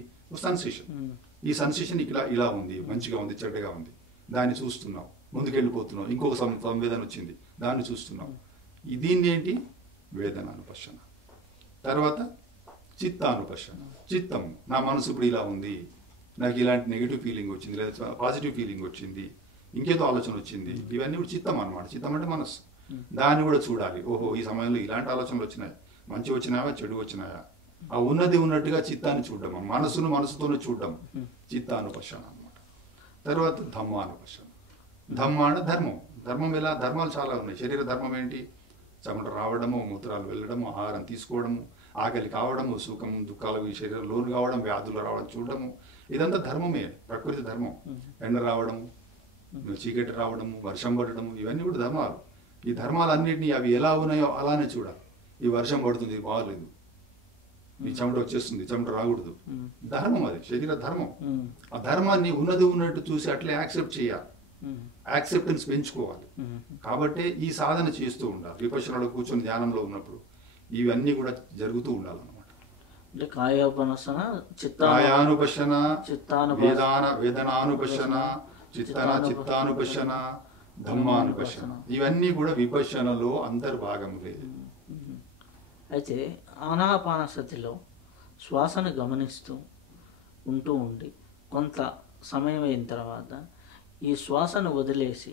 సెన్సేషన్. ఈ సెన్సేషన్ ఇలా ఉంది, మంచిగా ఉంది, చెడ్డగా ఉంది, దాన్ని చూస్తున్నావు, ముందుకెళ్ళిపోతున్నావు, ఇంకొక సంవేదన వచ్చింది, దాన్ని చూస్తున్నావు. దీన్ని ఏంటి? వేదనానుపశ్యన. తర్వాత చిత్తానుపశ్యన, చిత్తం, నా మనసు ఇప్పుడు ఇలా ఉంది, నాకు ఇలాంటి నెగిటివ్ ఫీలింగ్ వచ్చింది, లేదా పాజిటివ్ ఫీలింగ్ వచ్చింది, ఇంకేదో ఆలోచన వచ్చింది, ఇవన్నీ కూడా చిత్తం అనమాట. చిత్తం అంటే మనస్సు. దాన్ని కూడా చూడాలి. ఓహో, ఈ సమయంలో ఇలాంటి ఆలోచనలు వచ్చినాయి, మంచి వచ్చినాయా, చెడు వచ్చినాయా, ఆ ఉన్నది ఉన్నట్టుగా చిత్తాన్ని చూడడం, మనసును మనసుతోనే చూడడం, చిత్తానుపశ్యన అనమాట. తర్వాత ధమ్మానుపశ్యన. ధమ్మ అంటే ధర్మం. ధర్మం ఎలా? ధర్మాలు చాలా ఉన్నాయి. శరీర ధర్మం ఏంటి? చెమట రావడము, మూత్రాలు వెళ్ళడము, ఆహారం తీసుకోవడము, ఆకలి కావడము, సుఖం దుఃఖాలు ఈ శరీరం లోను కావడం, వ్యాధులు రావడం చూడడము, ఇదంతా ధర్మమే, ప్రకృతి ధర్మం. ఎండ రావడము, చీకటి రావడము, వర్షం పడడము, ఇవన్నీ కూడా ధర్మాలు. ఈ ధర్మాలన్నింటినీ అవి ఎలా ఉన్నాయో అలానే చూడాలి. ఈ వర్షం పడుతుంది, ఇది బాగాలేదు, ఈ చెమట వచ్చేస్తుంది, చెమట రాకూడదు, ధర్మం, అది శరీర ధర్మం. ఆ ధర్మాన్ని ఉన్నది ఉన్నట్టు చూసి అట్లే యాక్సెప్ట్ చేయాలి, యాక్సెప్టెన్స్ పెంచుకోవాలి. కాబట్టి ఈ సాధన చేస్తూ ఉండాలి. విపశ్యనలో కూర్చొని ధ్యానంలో ఉన్నప్పుడు ఇవన్నీ కూడా జరుగుతూ ఉండాలన్నమాట. కాయానుపశ్యన, వేదనానుపశ్యన, చిత్తానుపశ్యన, ధమ్మానుపశన, ఇవన్నీ కూడా విపశ్యనలో అంతర్భాగములే. అయితే ఆనాపానసతిలో శ్వాసను గమనిస్తూ ఉండి కొంత సమయం అయిన తర్వాత ఈ శ్వాసను వదిలేసి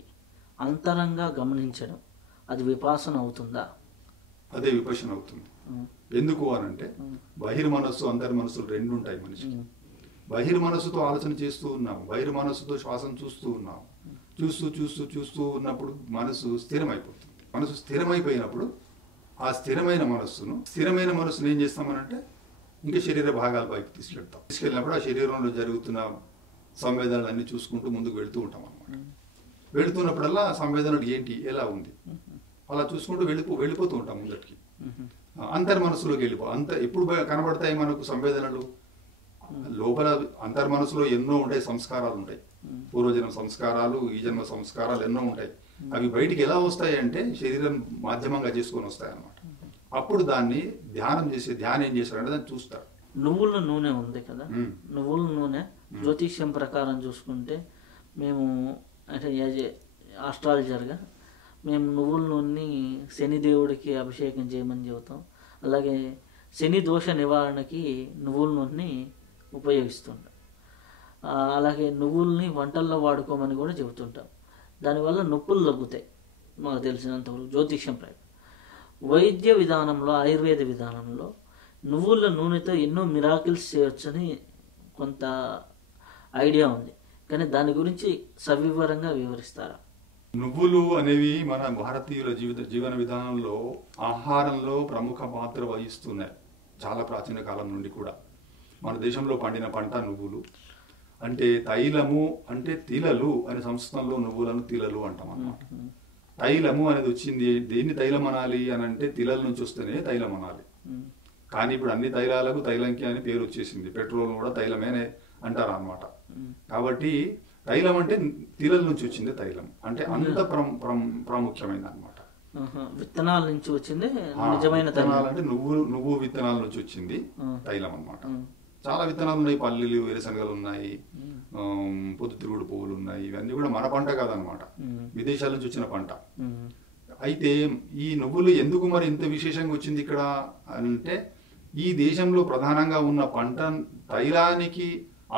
అంతరంగా గమనించడం అది విపాసన అవుతుందా? అదే విపశ్యన అవుతుంది. ఎందుకు అనంటే బహిర్మనస్సు అంతర్మనస్సులు రెండు ఉంటాయి మనిషికి. బహిర్మనస్సుతో ఆలోచన చేస్తూ ఉన్నాం, బహిర్మనస్సుతో శ్వాసను చూస్తూ ఉన్నాం. చూస్తూ చూస్తూ చూస్తూ ఉన్నప్పుడు మనసు స్థిరమైపోతుంది. మనసు స్థిరమైపోయినప్పుడు ఆ స్థిరమైన మనస్సును ఏం చేస్తామనంటే ఇంకా శరీర భాగాల పైకి తీసుకెళ్ళినప్పుడు ఆ శరీరంలో జరుగుతున్న సంవేదనలన్నీ చూసుకుంటూ ముందుకు వెళుతూ ఉంటాం అన్నమాట. వెళుతున్నప్పుడల్లా సంవేదనలు ఏంటి, ఎలా ఉంది, అలా చూసుకుంటూ వెళ్ళిపోతూ ఉంటాం ముందటికి. అంతర్మనస్సులోకి ఎప్పుడు కనబడతాయి మనకు సంవేదనలు? లోపల అంతర్మనస్సులో ఎన్నో ఉంటాయి, సంస్కారాలు ఉంటాయి, పూర్వజన్మ సంస్కారాలు, ఈ జన్మ సంస్కారాలు ఎన్నో ఉంటాయి. అవి బయటికి ఎలా వస్తాయి అంటే శరీరం మాధ్యమంగా చేసుకొని వస్తాయి అన్నమాట. అప్పుడు దాన్ని ధ్యానం ఏం చేస్తారంటే దాన్ని చూస్తారు. నువ్వుల నూనె ఉంది కదా, నువ్వుల నూనె జ్యోతిష్యం ప్రకారం చూసుకుంటే మేము అంటే ఆస్ట్రాలజర్గా మేము నువ్వుల నూనెని శనిదేవుడికి అభిషేకం చేయమని చెబుతాం. అలాగే శని దోష నివారణకి నువ్వుల నూనెని ఉపయోగిస్తుంటాం. అలాగే నువ్వుల్ని వంటల్లో వాడుకోమని కూడా చెబుతుంటాం. దానివల్ల నొప్పులు తగ్గుతాయి మాకు తెలిసినంతవరకు జ్యోతిష్యం ప్రకారం. వైద్య విధానంలో, ఆయుర్వేద విధానంలో నువ్వుల నూనెతో ఎన్నో మిరాకిల్స్ చేయొచ్చని కొంత ఐడియా ఉంది, కానీ దాని గురించి సవివరంగా వివరిస్తారా? నువ్వులు అనేవి మన భారతీయుల జీవన విధానంలో ఆహారంలో ప్రముఖ పాత్ర వహిస్తున్నాయి. చాలా ప్రాచీన కాలం నుండి కూడా మన దేశంలో పండిన పంట నువ్వులు. అంటే తైలము అంటే తిలలు అనే సంస్కృతంలో నువ్వులను తిలలు అంటాం అన్నమాట. తైలము అనేది వచ్చింది, దేన్ని తైలం అనాలి అని అంటే తిలల నుంచి వస్తేనే తైలం అనాలి. కానీ ఇప్పుడు అన్ని తైలాలకు తైలంకి అని పేరు వచ్చేసింది. పెట్రోల్ కూడా తైలమే అంటారు అన్నమాట. కాబట్టి తైలం అంటే తిలల నుంచి వచ్చింది తైలం. అంటే అంత ప్రాముఖ్యమైనది అనమాట. విత్తనాల నుంచి వచ్చింది నిజమైన విత్తనాలు అంటే నువ్వు విత్తనాల నుంచి వచ్చింది తైలం అన్నమాట. చాలా విత్తనాలు ఉన్నాయి, పల్లీలు, వేరుశనగలు ఉన్నాయి, పొద్దుతిరుగుడు పువ్వులు ఉన్నాయి. ఇవన్నీ కూడా మన పంట కాదనమాట, విదేశాల నుంచి వచ్చిన పంట. అయితే ఈ నువ్వులు ఎందుకు మరి ఇంత విశేషంగా వచ్చింది ఇక్కడ అంటే, ఈ దేశంలో ప్రధానంగా ఉన్న పంట, తైలానికి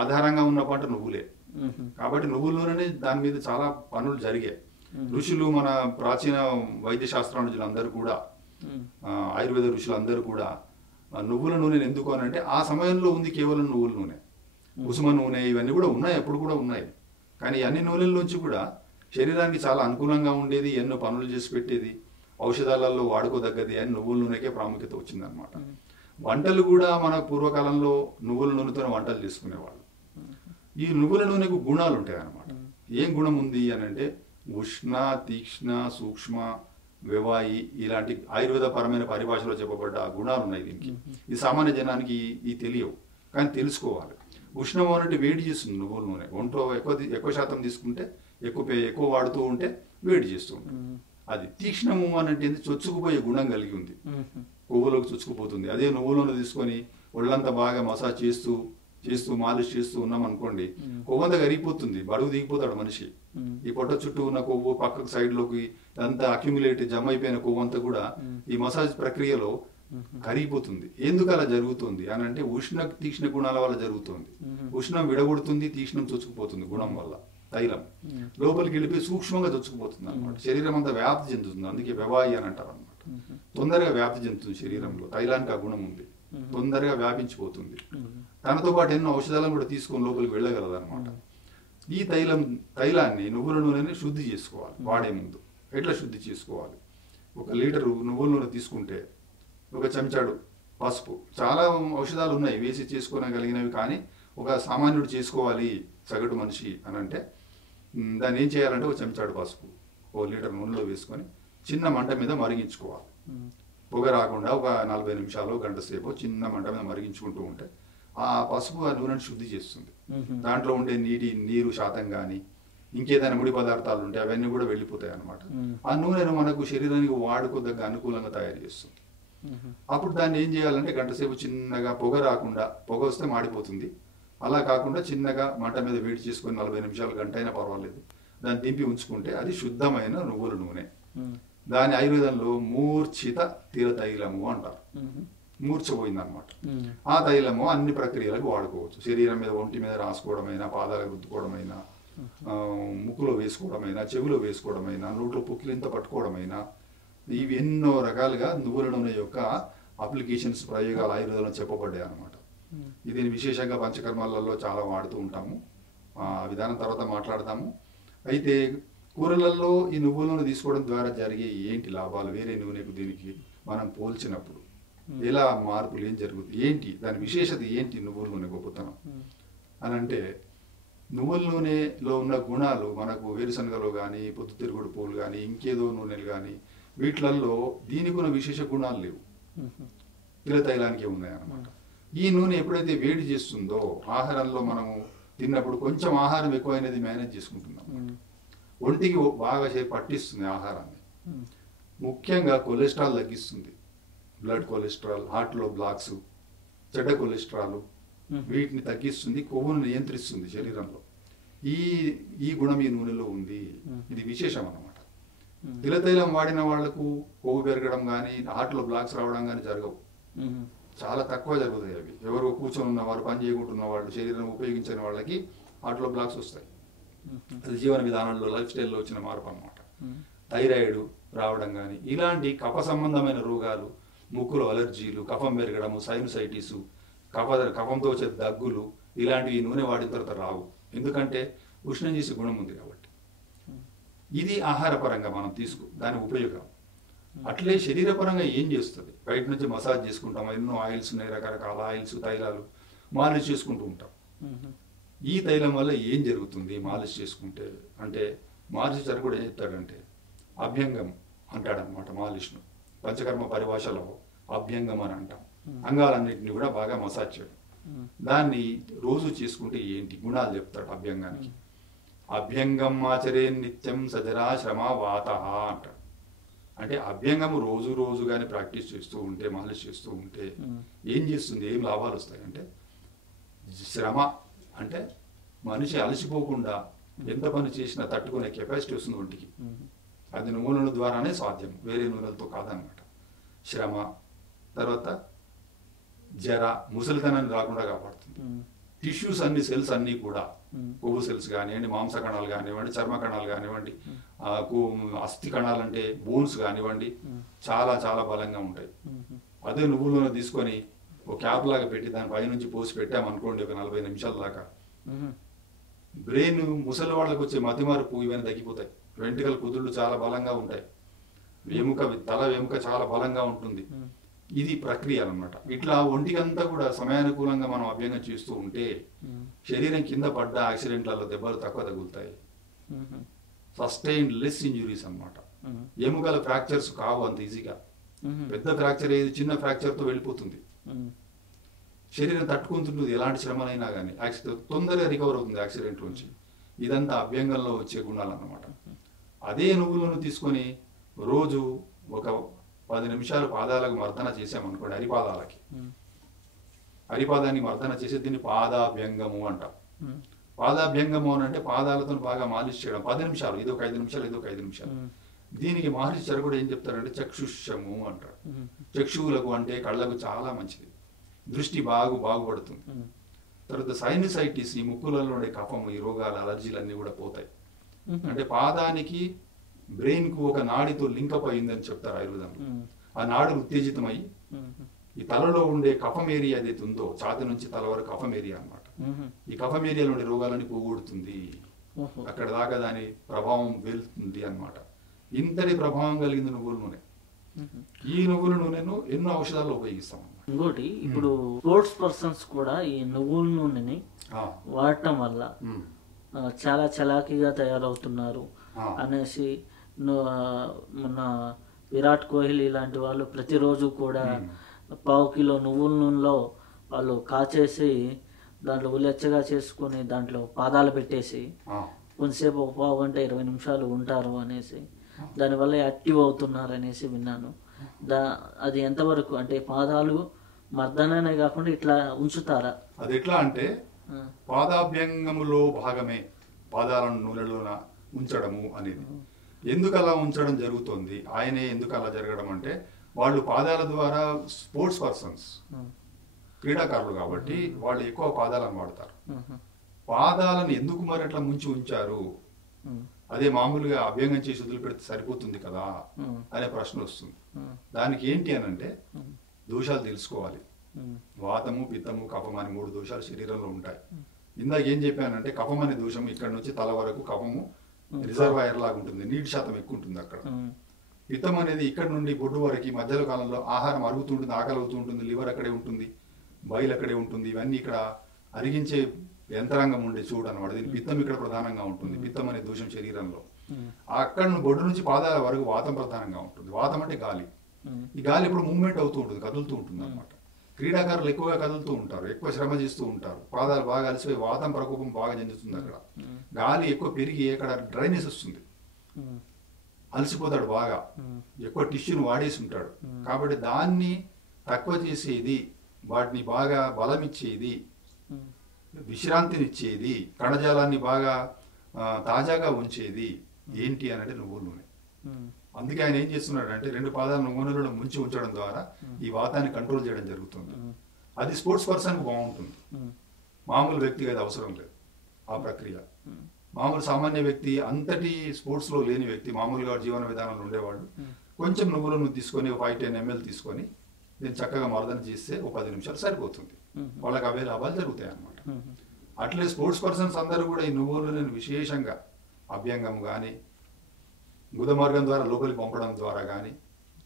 ఆధారంగా ఉన్న పంట నువ్వులే. కాబట్టి నువ్వుల్లోనే దాని మీద చాలా పనులు జరిగాయి. ఋషులు, మన ప్రాచీన వైద్య శాస్త్రాలు అందరూ కూడా, ఆయుర్వేద ఋషులందరూ కూడా నువ్వుల నూనెను ఎందుకు అని అంటే, ఆ సమయంలో ఉంది కేవలం నువ్వుల నూనె. కుసుమ నూనె ఇవన్నీ కూడా ఉన్నాయి, అప్పుడు కూడా ఉన్నాయి. కానీ అన్ని నూనెల్లోంచి కూడా శరీరానికి చాలా అనుకూలంగా ఉండేది, ఎన్నో పనులు చేసి పెట్టేది, ఔషధాలలో వాడుకోదగ్గది అని నువ్వుల నూనెకే ప్రాముఖ్యత వచ్చిందనమాట. వంటలు కూడా మన పూర్వకాలంలో నువ్వుల నూనెతోనే వంటలు చేసుకునేవాళ్ళు. ఈ నువ్వుల నూనెకు గుణాలు ఉంటాయి అన్నమాట. ఏం గుణం ఉంది అని అంటే, ఉష్ణ, తీక్ష్ణ, సూక్ష్మ, వ్యవాయి ఇలాంటి ఆయుర్వేద పరమైన పరిభాషలో చెప్పబడ్డ గుణాలు ఉన్నాయి దీనికి. ఈ సామాన్య జనానికి ఈ తెలియవు, కానీ తెలుసుకోవాలి. ఉష్ణం అంటే వేడి చేస్తుంది నువ్వుల నూనె. ఒంట్లో ఎక్కువ శాతం తీసుకుంటే, ఎక్కువ వాడుతూ ఉంటే వేడి చేస్తూ ఉంటుంది. అది తీక్ష్ణము అని అంటే చొచ్చుకుపోయే గుణం కలిగి ఉంది, కొవ్వులోకి చొచ్చుకుపోతుంది. అదే నువ్వుల నూనె తీసుకొని ఒళ్ళంతా బాగా మసాజ్ చేస్తూ మాలిష్ చేస్తూ ఉన్నాం అనుకోండి, కొవ్వంతా కరిగిపోతుంది, బరువు దిగిపోతాడు మనిషి. ఈ పొట్ట చుట్టూ ఉన్న కొవ్వు పక్కకు సైడ్ లోకి అంతా అక్యుములేట్ జమ అయిపోయిన కొవ్వంతా కూడా ఈ మసాజ్ ప్రక్రియలో కరిగిపోతుంది. ఎందుకు అలా జరుగుతుంది అని అంటే, ఉష్ణ తీక్ష్ణ గుణాల వల్ల జరుగుతుంది. ఉష్ణం విడగొడుతుంది, తీక్ష్ణం చొచ్చుకుపోతుంది గుణం వల్ల. తైలం లోపలికి వెళ్ళిపోయి సూక్ష్మంగా చొచ్చుకుపోతుంది అనమాట. శరీరం అంతా వ్యాప్తి చెందుతుంది. అందుకే వ్యవాయి అని అంటారు అనమాట. తొందరగా వ్యాప్తి చెందుతుంది శరీరంలో. తైలానికి ఆ గుణం ఉంది, తొందరగా వ్యాపించిపోతుంది. తనతో పాటు ఎన్నో ఔషధాలను కూడా తీసుకొని లోపలికి వెళ్ళగలదు అనమాట. ఈ తైలాన్ని, నువ్వుల నూనెని శుద్ధి చేసుకోవాలి. వాడే ముందు ఎట్లా శుద్ధి చేసుకోవాలి? 1 లీటరు నువ్వుల నూనె తీసుకుంటే 1 చెంచాడు పసుపు. చాలా ఔషధాలు ఉన్నాయి వేసి చేసుకోగలిగినవి, కానీ ఒక సామాన్యుడు చేసుకోవాలి సగటు మనిషి అని అంటే దాన్ని ఏం చేయాలంటే 1 చెంచాడు పసుపు 1 లీటర్ నూనెలో వేసుకొని చిన్న మంట మీద మరిగించుకోవాలి. పొగ రాకుండా ఒక 40 నిమిషాలు, గంట సేపు చిన్న మంట మీద మరిగించుకుంటూ ఉంటే ఆ పసుపు ఆ నూనెను శుద్ధి చేస్తుంది. దాంట్లో ఉండే నీరు శాతం కానీ ఇంకేదైనా ముడి పదార్థాలు ఉంటే అవన్నీ కూడా వెళ్ళిపోతాయి అన్నమాట. ఆ నూనెను మనకు శరీరానికి వాడుకోదగ్గ అనుకూలంగా తయారు చేస్తుంది. అప్పుడు దాన్ని ఏం చేయాలంటే, గంట సేపు చిన్నగా, పొగ రాకుండా, పొగ వస్తే మాడిపోతుంది, అలా కాకుండా చిన్నగా మంట మీద వేడి చేసుకొని 40 నిమిషాలు, గంట అయినా పర్వాలేదు, దాన్ని దింపి ఉంచుకుంటే అది శుద్ధమైన నువ్వుల నూనె. దాని ఆయుర్వేదంలో మూర్ఛిత తీర తైలము అంటారు. మూర్ఛపోయిందనమాట. ఆ తైలము అన్ని ప్రక్రియలకు వాడుకోవచ్చు. శరీరం మీద, ఒంటి మీద రాసుకోవడమైనా, పాదాలకు రుద్దుకోవడమైనా, ముక్కులో వేసుకోవడమైనా, చెవిలో వేసుకోవడమైనా, నోట్లో పుక్కిలింత పట్టుకోవడమైనా, ఇవి ఎన్నో రకాలుగా నువ్వుల నూనె యొక్క అప్లికేషన్స్, ప్రయోగాలు ఆయుర్వేదంలో చెప్పబడ్డాయి అన్నమాట. ఇది విశేషంగా పంచకర్మాలలో చాలా వాడుతూ ఉంటాము. ఆ విధానం తర్వాత మాట్లాడతాము. అయితే కూరలలో ఈ నువ్వుల నూనె తీసుకోవడం ద్వారా జరిగే ఏంటి లాభాలు, వేరే నూనెకు దీనికి మనం పోల్చినప్పుడు ఎలా మార్పులు ఏం జరుగుతాయి, ఏంటి దాని విశేషత ఏంటి, నువ్వుల నూనె గొప్పతనం అని అంటే, నువ్వుల నూనెలో ఉన్న గుణాలు మనకు వేరుశనగలో కానీ, పొద్దుతిరుగుడు పూలు కానీ, ఇంకేదో నూనెలు కానీ, వీటిలలో దీనికి ఉన్న విశేష గుణాలు లేవు, తిల తైలానికే ఉన్నాయన్నమాట. ఈ నూనె ఎప్పుడైతే వేడి చేస్తుందో, ఆహారంలో మనము తిన్నప్పుడు కొంచెం ఆహారం ఎక్కువైనది మేనేజ్ చేసుకుంటున్నాం, ఒంటికి బాగా పట్టిస్తుంది ఆహారాన్ని. ముఖ్యంగా కొలెస్ట్రాల్ తగ్గిస్తుంది, బ్లడ్ కొలెస్ట్రాల్, హార్ట్లో బ్లాక్స్, చెడ్డ కొలెస్ట్రాల్, వీటిని తగ్గిస్తుంది, కొవ్వును నియంత్రిస్తుంది శరీరంలో. ఈ గుణం ఈ నూనెలో ఉంది. ఇది విశేషం అన్నమాట. తిలతైలం వాడిన వాళ్లకు కొవ్వు పెరగడం కానీ, హార్ట్లో బ్లాక్స్ రావడం కానీ జరగవు, చాలా తక్కువ జరుగుతాయి అవి. ఎవరు కూర్చొని ఉన్నవారు, పని చేయకుంటున్న వాళ్ళు, శరీరం ఉపయోగించిన వాళ్ళకి హార్ట్లో బ్లాక్స్ వస్తాయి. అది జీవన విధానంలో, లైఫ్ స్టైల్లో వచ్చిన మార్పు అన్నమాట. థైరాయిడ్ రావడం కానీ, ఇలాంటి కఫ సంబంధమైన రోగాలు, ముక్కులో అలర్జీలు, కఫం పెరగడము, సైనసైటిస్, కఫంతో వచ్చే దగ్గులు, ఇలాంటివి నూనె వాడిన తర్వాత రావు. ఎందుకంటే ఉష్ణం చేసే గుణం ఉంది కాబట్టి. ఇది ఆహారపరంగా మనం దాని ఉపయోగం. అట్లే శరీరపరంగా ఏం చేస్తుంది, బయట నుంచి మసాజ్ చేసుకుంటాం, ఎన్నో ఆయిల్స్ ఉన్నాయి, రకరకాల ఆయిల్స్, తైలాలు మాలిష్ చేసుకుంటూ ఉంటాం. ఈ తైలం వల్ల ఏం జరుగుతుంది మాలిష్ చేసుకుంటే అంటే, మాలిష్ కూడా ఏం చెప్తాడంటే అభ్యంగం అంటాడనమాట మాలిష్ను. పంచకర్మ పరిభాషలో అభ్యంగం అని అంటాం. అంగాలన్నింటినీ కూడా బాగా మసాజ్ చేయడం. దాన్ని రోజు చేసుకుంటే ఏంటి గుణాలు చెప్తాడు అభ్యంగానికి. అభ్యంగం ఆచరే నిత్యం సజరా శ్రమ వాత అంటాడు. అంటే అభ్యంగము రోజు రోజు కానీ ప్రాక్టీస్ చేస్తూ ఉంటే, మాలిష్ చేస్తూ ఉంటే ఏం చేస్తుంది, ఏం లాభాలు వస్తాయి అంటే, శ్రమ అంటే మనిషి అలసిపోకుండా ఎంత పని చేసినా తట్టుకునే కెపాసిటీ వస్తుంది ఒంటికి. అది నువ్వుల నూనె ద్వారానే సాధ్యం, వేరే నూనెలతో కాదనమాట. శ్రమ, తర్వాత జర, ముసలితనాన్ని రాకుండా కాపాడుతుంది. టిష్యూస్ అన్ని, సెల్స్ అన్నీ కూడా, కొవ్వు సెల్స్ కానివ్వండి, మాంస కణాలు కానివ్వండి, చర్మ కణాలు కానివ్వండి, అస్థి కణాలు అంటే బోన్స్ కానివ్వండి, చాలా చాలా బలంగా ఉంటాయి. అదే నువ్వుల నూనె తీసుకొని ఒక క్యాప్ లాగా పెట్టి దాని పైనుంచి పోసి పెట్టామనుకోండి ఒక 40 నిమిషాల దాకా, బ్రెయిన్, ముసలి వాళ్ళకి వచ్చే మతిమార్పు ఇవన్నీ తగ్గిపోతాయి. వెంట్రుకల కుదుళ్ళు చాలా బలంగా ఉంటాయి, తల వెముక చాలా బలంగా ఉంటుంది. ఇది ప్రక్రియ అన్నమాట. ఇట్లా ఒంటికంతా కూడా సమయానుకూలంగా మనం అభ్యంగం చేస్తూ ఉంటే శరీరం కింద పడ్డ యాక్సిడెంట్లలో దెబ్బలు తక్కువ తగులుతాయి. సస్టైన్డ్ లెస్ ఇంజురీస్ అన్నమాట. ఎముకల ఫ్రాక్చర్స్ కావు అంత ఈజీగా. పెద్ద ఫ్రాక్చర్ ఏది చిన్న ఫ్రాక్చర్తో వెళ్ళిపోతుంది. శరీరం తట్టుకుంటుంటుంది ఎలాంటి శ్రమనైనా కానీ, తొందరగా రికవర్ అవుతుంది యాక్సిడెంట్ నుంచి. ఇదంతా అభ్యంగంలో వచ్చే గుణాలు అన్నమాట. అదే నువ్వులను తీసుకొని రోజు ఒక 10 నిమిషాలు పాదాలకు మర్దన చేసామనుకోండి, అరిపాదాలకి, అరిపాదాన్ని మర్దన చేసి దీన్ని పాదాభ్యంగము అంటాం. పాదాభ్యంగము అని అంటే పాదాలతో బాగా మాలిష్ చేయడం. 10 నిమిషాలు, ఇదొక 5 నిమిషాలు, ఇదొక 5 నిమిషాలు. దీనికి మహర్షి కూడా ఏం చెప్తారంటే చక్షుష్యము అంటారు. చక్షువులకు అంటే కళ్ళకు చాలా మంచిది, దృష్టి బాగుపడుతుంది. తర్వాత సైనసైటిస్, ఈ ముక్కులలో ఉండే కఫం, ఈ రోగాలు, అలర్జీలు అన్నీ కూడా పోతాయి. అంటే పాదానికి బ్రెయిన్ కు ఒక నాడితో లింకప్ అయిందని చెప్తారు ఆయుర్వేదంలో. ఆ నాడు ఉత్తేజితమై ఈ తలలో ఉండే కఫం ఏరియా ఏదైతే ఉందో, ఛాతి నుంచి తల వరకు కఫం ఏరియా అన్నమాట, ఈ కఫం ఏరియాలో ఉండే రోగాలని పోగొడుతుంది. అక్కడ దాకా దాని ప్రభావం వెళ్తుంది అన్నమాట. ఇంతటి ప్రభావం కలిగింది నువ్వుల నూనె. ఈ నువ్వుల నూనెను ఎన్నో ఔషధాల్లో ఉపయోగిస్తాం. ఇంకోటి, ఇప్పుడు స్పోర్ట్స్ పర్సన్స్ కూడా ఈ నువ్వుల నూనెని వాడటం వల్ల చాలా చలాకీగా తయారవుతున్నారు అనేసి, మొన్న విరాట్ కోహ్లీ లాంటి వాళ్ళు ప్రతిరోజు కూడా 1/4 కిలో నువ్వుల నూనెలో వాళ్ళు కాచేసి దాంట్లో ఉలెచ్చగా చేసుకుని దాంట్లో పాదాలు పెట్టేసి కొంతసేపు 1/4 గంట 20 నిమిషాలు ఉంటారు అనేసి, దానివల్ల యాక్టివ్ అవుతున్నారు అనేసి విన్నాను. అది ఎంతవరకు అంటే పాదాలు మర్దననే కాకుండా ఇట్లా ఉంచుతారా? అది ఎట్లా అంటే పాదాభ్యంగములో భాగమే పాదాలను నూనెలోన ఉంచడము అనేది. ఎందుకు అలా ఉంచడం జరుగుతుంది, ఆయనే ఎందుకు అలా జరగడం అంటే వాళ్ళు పాదాల ద్వారా స్పోర్ట్స్ పర్సన్స్, క్రీడాకారులు కాబట్టి వాళ్ళు ఎక్కువ పాదాలను వాడతారు. పాదాలను ఎందుకు మరి అట్లా ముంచి ఉంచారు, అదే మామూలుగా అభ్యంగం చేసి వదిలిపెడితే సరిపోతుంది కదా అనే ప్రశ్న వస్తుంది. దానికి ఏంటి అని అంటే దోషాలు తెలుసుకోవాలి. వాతము, పిత్తము, కఫం అని 3 దోషాలు శరీరంలో ఉంటాయి. ఇందాక ఏం చెప్పానంటే కఫం అనే దోషం ఇక్కడ నుంచి తల వరకు కఫము రిజర్వాయర్ లాగా ఉంటుంది, నీటి శాతం ఎక్కువ ఉంటుంది అక్కడ. పిత్తం అనేది ఇక్కడ నుండి బొడ్డు వరకు మధ్యలో కాలంలో ఆహారం అరుగుతుంటుంది, ఆకలి అవుతూ ఉంటుంది, లివర్ అక్కడే ఉంటుంది, బయలు అక్కడే ఉంటుంది. ఇవన్నీ ఇక్కడ అరిగించే యంత్రాంగం ఉండే చూడు అనమాట. దీని పిత్తం ఇక్కడ ప్రధానంగా ఉంటుంది. పిత్తం అనే దోషం శరీరంలో అక్కడ బొడ్డు నుంచి పాదాల వరకు వాతం ప్రధానంగా ఉంటుంది. వాతం అంటే గాలి. ఈ గాలి ఇప్పుడు మూవ్మెంట్ అవుతూ ఉంటుంది, కదులుతూ ఉంటుంది అనమాట. క్రీడాకారులు ఎక్కువగా కదులుతూ ఉంటారు, ఎక్కువ శ్రమ చేస్తూ ఉంటారు, పాదాలు బాగా అలసిపోయి వాతం ప్రకోపం బాగా చెందుతుంది. అక్కడ గాలి ఎక్కువ పెరిగి అక్కడ డ్రైనెస్ వస్తుంది, అలసిపోతాడు, బాగా ఎక్కువ టిష్యూని వాడేసి ఉంటాడు. కాబట్టి దాన్ని తక్కువ చేసేది, వాటిని బాగా బలం ఇచ్చేది, విశ్రాంతినిచ్చేది, కణజాలాన్ని బాగా తాజాగా ఉంచేది ఏంటి అని అంటే నువ్వుల నూనె. అందుకే ఆయన ఏం చేస్తున్నాడు అంటే 2 పాదాలు నువ్వుల నూనెలో ముంచి ఉంచడం ద్వారా ఈ వాతాన్ని కంట్రోల్ చేయడం జరుగుతుంది. అది స్పోర్ట్స్ పర్సన్కి బాగుంటుంది, మామూలు వ్యక్తికి అది అవసరం లేదు ఆ ప్రక్రియ. మామూలు సామాన్య వ్యక్తి, అంతటి స్పోర్ట్స్లో లేని వ్యక్తి, మామూలుగా జీవన విధానంలో ఉండేవాళ్ళు కొంచెం నువ్వుల నూనె తీసుకొని 5-10 ml తీసుకొని దీన్ని చక్కగా మర్దన చేస్తే 10 నిమిషాలు సరిపోతుంది, వాళ్ళకి అవే లాభాలు జరుగుతాయి అన్నమాట. అట్లే స్పోర్ట్స్ పర్సన్స్ అందరూ కూడా ఈ నువ్వుల నూనెను విశేషంగా అభ్యంగం కానీ, గుద మార్గం ద్వారా లోపలికి పంపడం ద్వారా కానీ,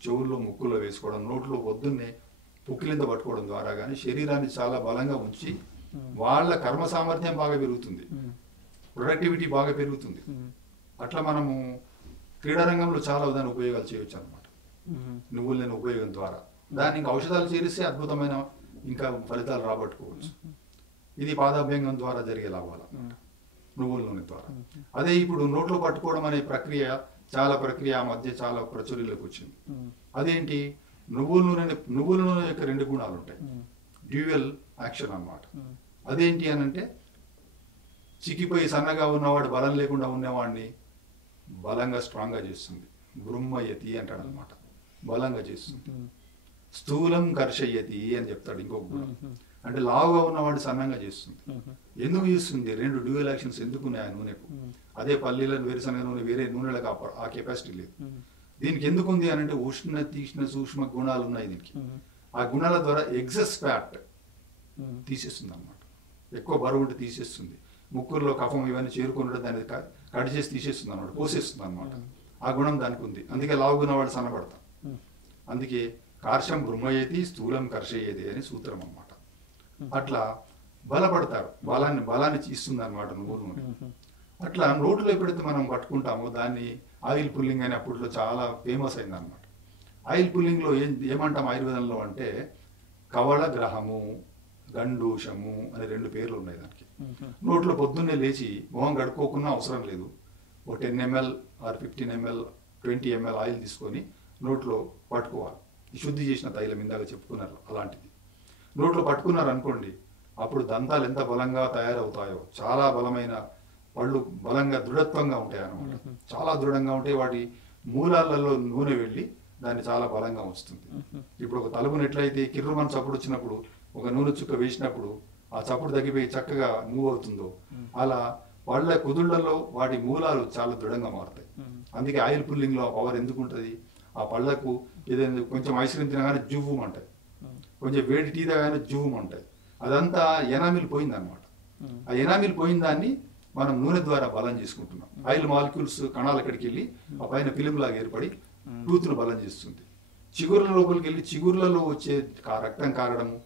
చెవుల్లో ముక్కుల్లో వేసుకోవడం, నోట్లో పొద్దున్నే పుక్కిలింత పట్టుకోవడం ద్వారా కానీ శరీరాన్ని చాలా బలంగా ఉంచి వాళ్ళ కర్మ సామర్థ్యం బాగా పెరుగుతుంది, ప్రొడక్టివిటీ బాగా పెరుగుతుంది. అట్లా మనము క్రీడారంగంలో చాలా దాని ఉపయోగాలు చేయవచ్చు అనమాట నువ్వుల నూనె ఉపయోగం ద్వారా. దాన్ని ఇంకా ఔషధాలు చేరిస్తే అద్భుతమైన ఇంకా ఫలితాలు రాబట్టుకోవచ్చు. ఇది పాదాభ్యంగం ద్వారా జరిగే లాభాలు నువ్వుల నూనె ద్వారా. అదే ఇప్పుడు నోట్లో పట్టుకోవడం అనే ప్రక్రియ, చాలా ప్రక్రియ ఆ మధ్య చాలా ప్రచుర్యంలోకి వచ్చింది. అదేంటి, నువ్వుల నూనె యొక్క 2 గుణాలు ఉంటాయి, డ్యూయల్ యాక్షన్ అన్నమాట. అదేంటి అని అంటే చిక్కిపోయి సన్నగా ఉన్నవాడు బలం లేకుండా ఉన్నవాడిని బలంగా స్ట్రాంగ్గా చేస్తుంది, గృమ్మయతి అంటాడు అనమాట, బలంగా చేస్తుంది. స్థూలం కర్షయతి అని చెప్తాడు ఇంకొక గుణం, అంటే లావుగా ఉన్నవాడు సన్నంగా చేస్తుంది. ఎందుకు చేస్తుంది? 2 డ్యూయల్ యాక్షన్స్ ఎందుకు ఉన్నాయి ఆ నూనెకు. అదే పల్లీలను, వేరుశనగ నూనె వేరే నూనెలకు ఆ కెపాసిటీ లేదు. దీనికి ఎందుకు ఉంది అని అంటే ఉష్ణ, తీక్ష్ణ, సూక్ష్మ గుణాలు ఉన్నాయి దీనికి. ఆ గుణాల ద్వారా ఎగ్జెస్ ఫ్యాట్ తీసేస్తుంది అనమాట, ఎక్కువ బరువు ఉంటే తీసేస్తుంది. ముక్కుల్లో కఫం ఇవన్నీ చేరుకుంటే దాన్ని కట్ చేసి తీసేస్తుంది అనమాట, పోసేస్తుంది అనమాట. ఆ గుణం దానికి ఉంది. అందుకే లావుగున్న వాడు సన్నపడతారు. అందుకే కార్షం బృమ్మయేతి స్థూలం కర్షయేది అని సూత్రం అన్నమాట. అట్లా బలపడతారు, బలాన్ని ఇస్తుంది అనమాట నువ్వుల నూనె. అట్లా నోట్లో ఎప్పుడైతే మనం పట్టుకుంటామో దాన్ని ఆయిల్ పుల్లింగ్ అని అప్పట్లో చాలా ఫేమస్ అయింది అనమాట. ఆయిల్ పుల్లింగ్లో ఏమంటాం ఆయుర్వేదంలో అంటే కవళ గ్రహము, గండూషము అనే 2 పేర్లు ఉన్నాయి దానికి. నోట్లో పొద్దున్నే లేచి మొహం కడుక్కోకున్నా అవసరం లేదు, ఒక 10 ml or 15 ml 20 ml oil తీసుకొని నోట్లో పట్టుకోవాలి. శుద్ధి చేసిన తైలం ఇందాక చెప్పుకున్నారు అలాంటిది. నోట్లో పట్టుకున్నారు అనుకోండి, అప్పుడు దంతాలు ఎంత బలంగా తయారవుతాయో, చాలా బలమైన పళ్ళు బలంగా దృఢత్వంగా ఉంటాయి అన్నమాట. చాలా దృఢంగా ఉంటే వాటి మూలాలలో నూనె వెళ్ళి దాన్ని చాలా బలంగా ఉంచుతుంది. ఇప్పుడు ఒక తలుపును ఎట్లయితే కిర్రుమని చప్పుడు వచ్చినప్పుడు ఒక నూనె చుక్క వేసినప్పుడు ఆ చప్పుడు తగ్గిపోయి చక్కగా మూవ్ అవుతుందో, అలా పళ్ళ కుదుళ్లలో వాటి మూలాలు చాలా దృఢంగా మారుతాయి. అందుకే ఆయిల్ పుల్లింగ్ లో పవర్ ఎందుకు ఉంటుంది, ఆ పళ్ళకు ఏదైనా కొంచెం ఐస్ క్రీమ్ తినగానే జువ్వుమంటాయి, కొంచెం వేడి టీ తాగానే జువ్వుమంటాయి. అదంతా ఎనామిల్ పోయింది అనమాట. ఆ ఎనామిల్ పోయిన దాన్ని మనం నూనె ద్వారా బలం చేసుకుంటున్నాం. ఆయిల్ మాలిక్యూల్స్ కణాలు అక్కడికి వెళ్ళి ఆ పైన ఫిలిం లాగా ఏర్పడి టూత్ను బలం చేస్తుంది. చిగుర్ల లోపలికి వెళ్ళి చిగుర్లలో వచ్చే రక్తం కారడము,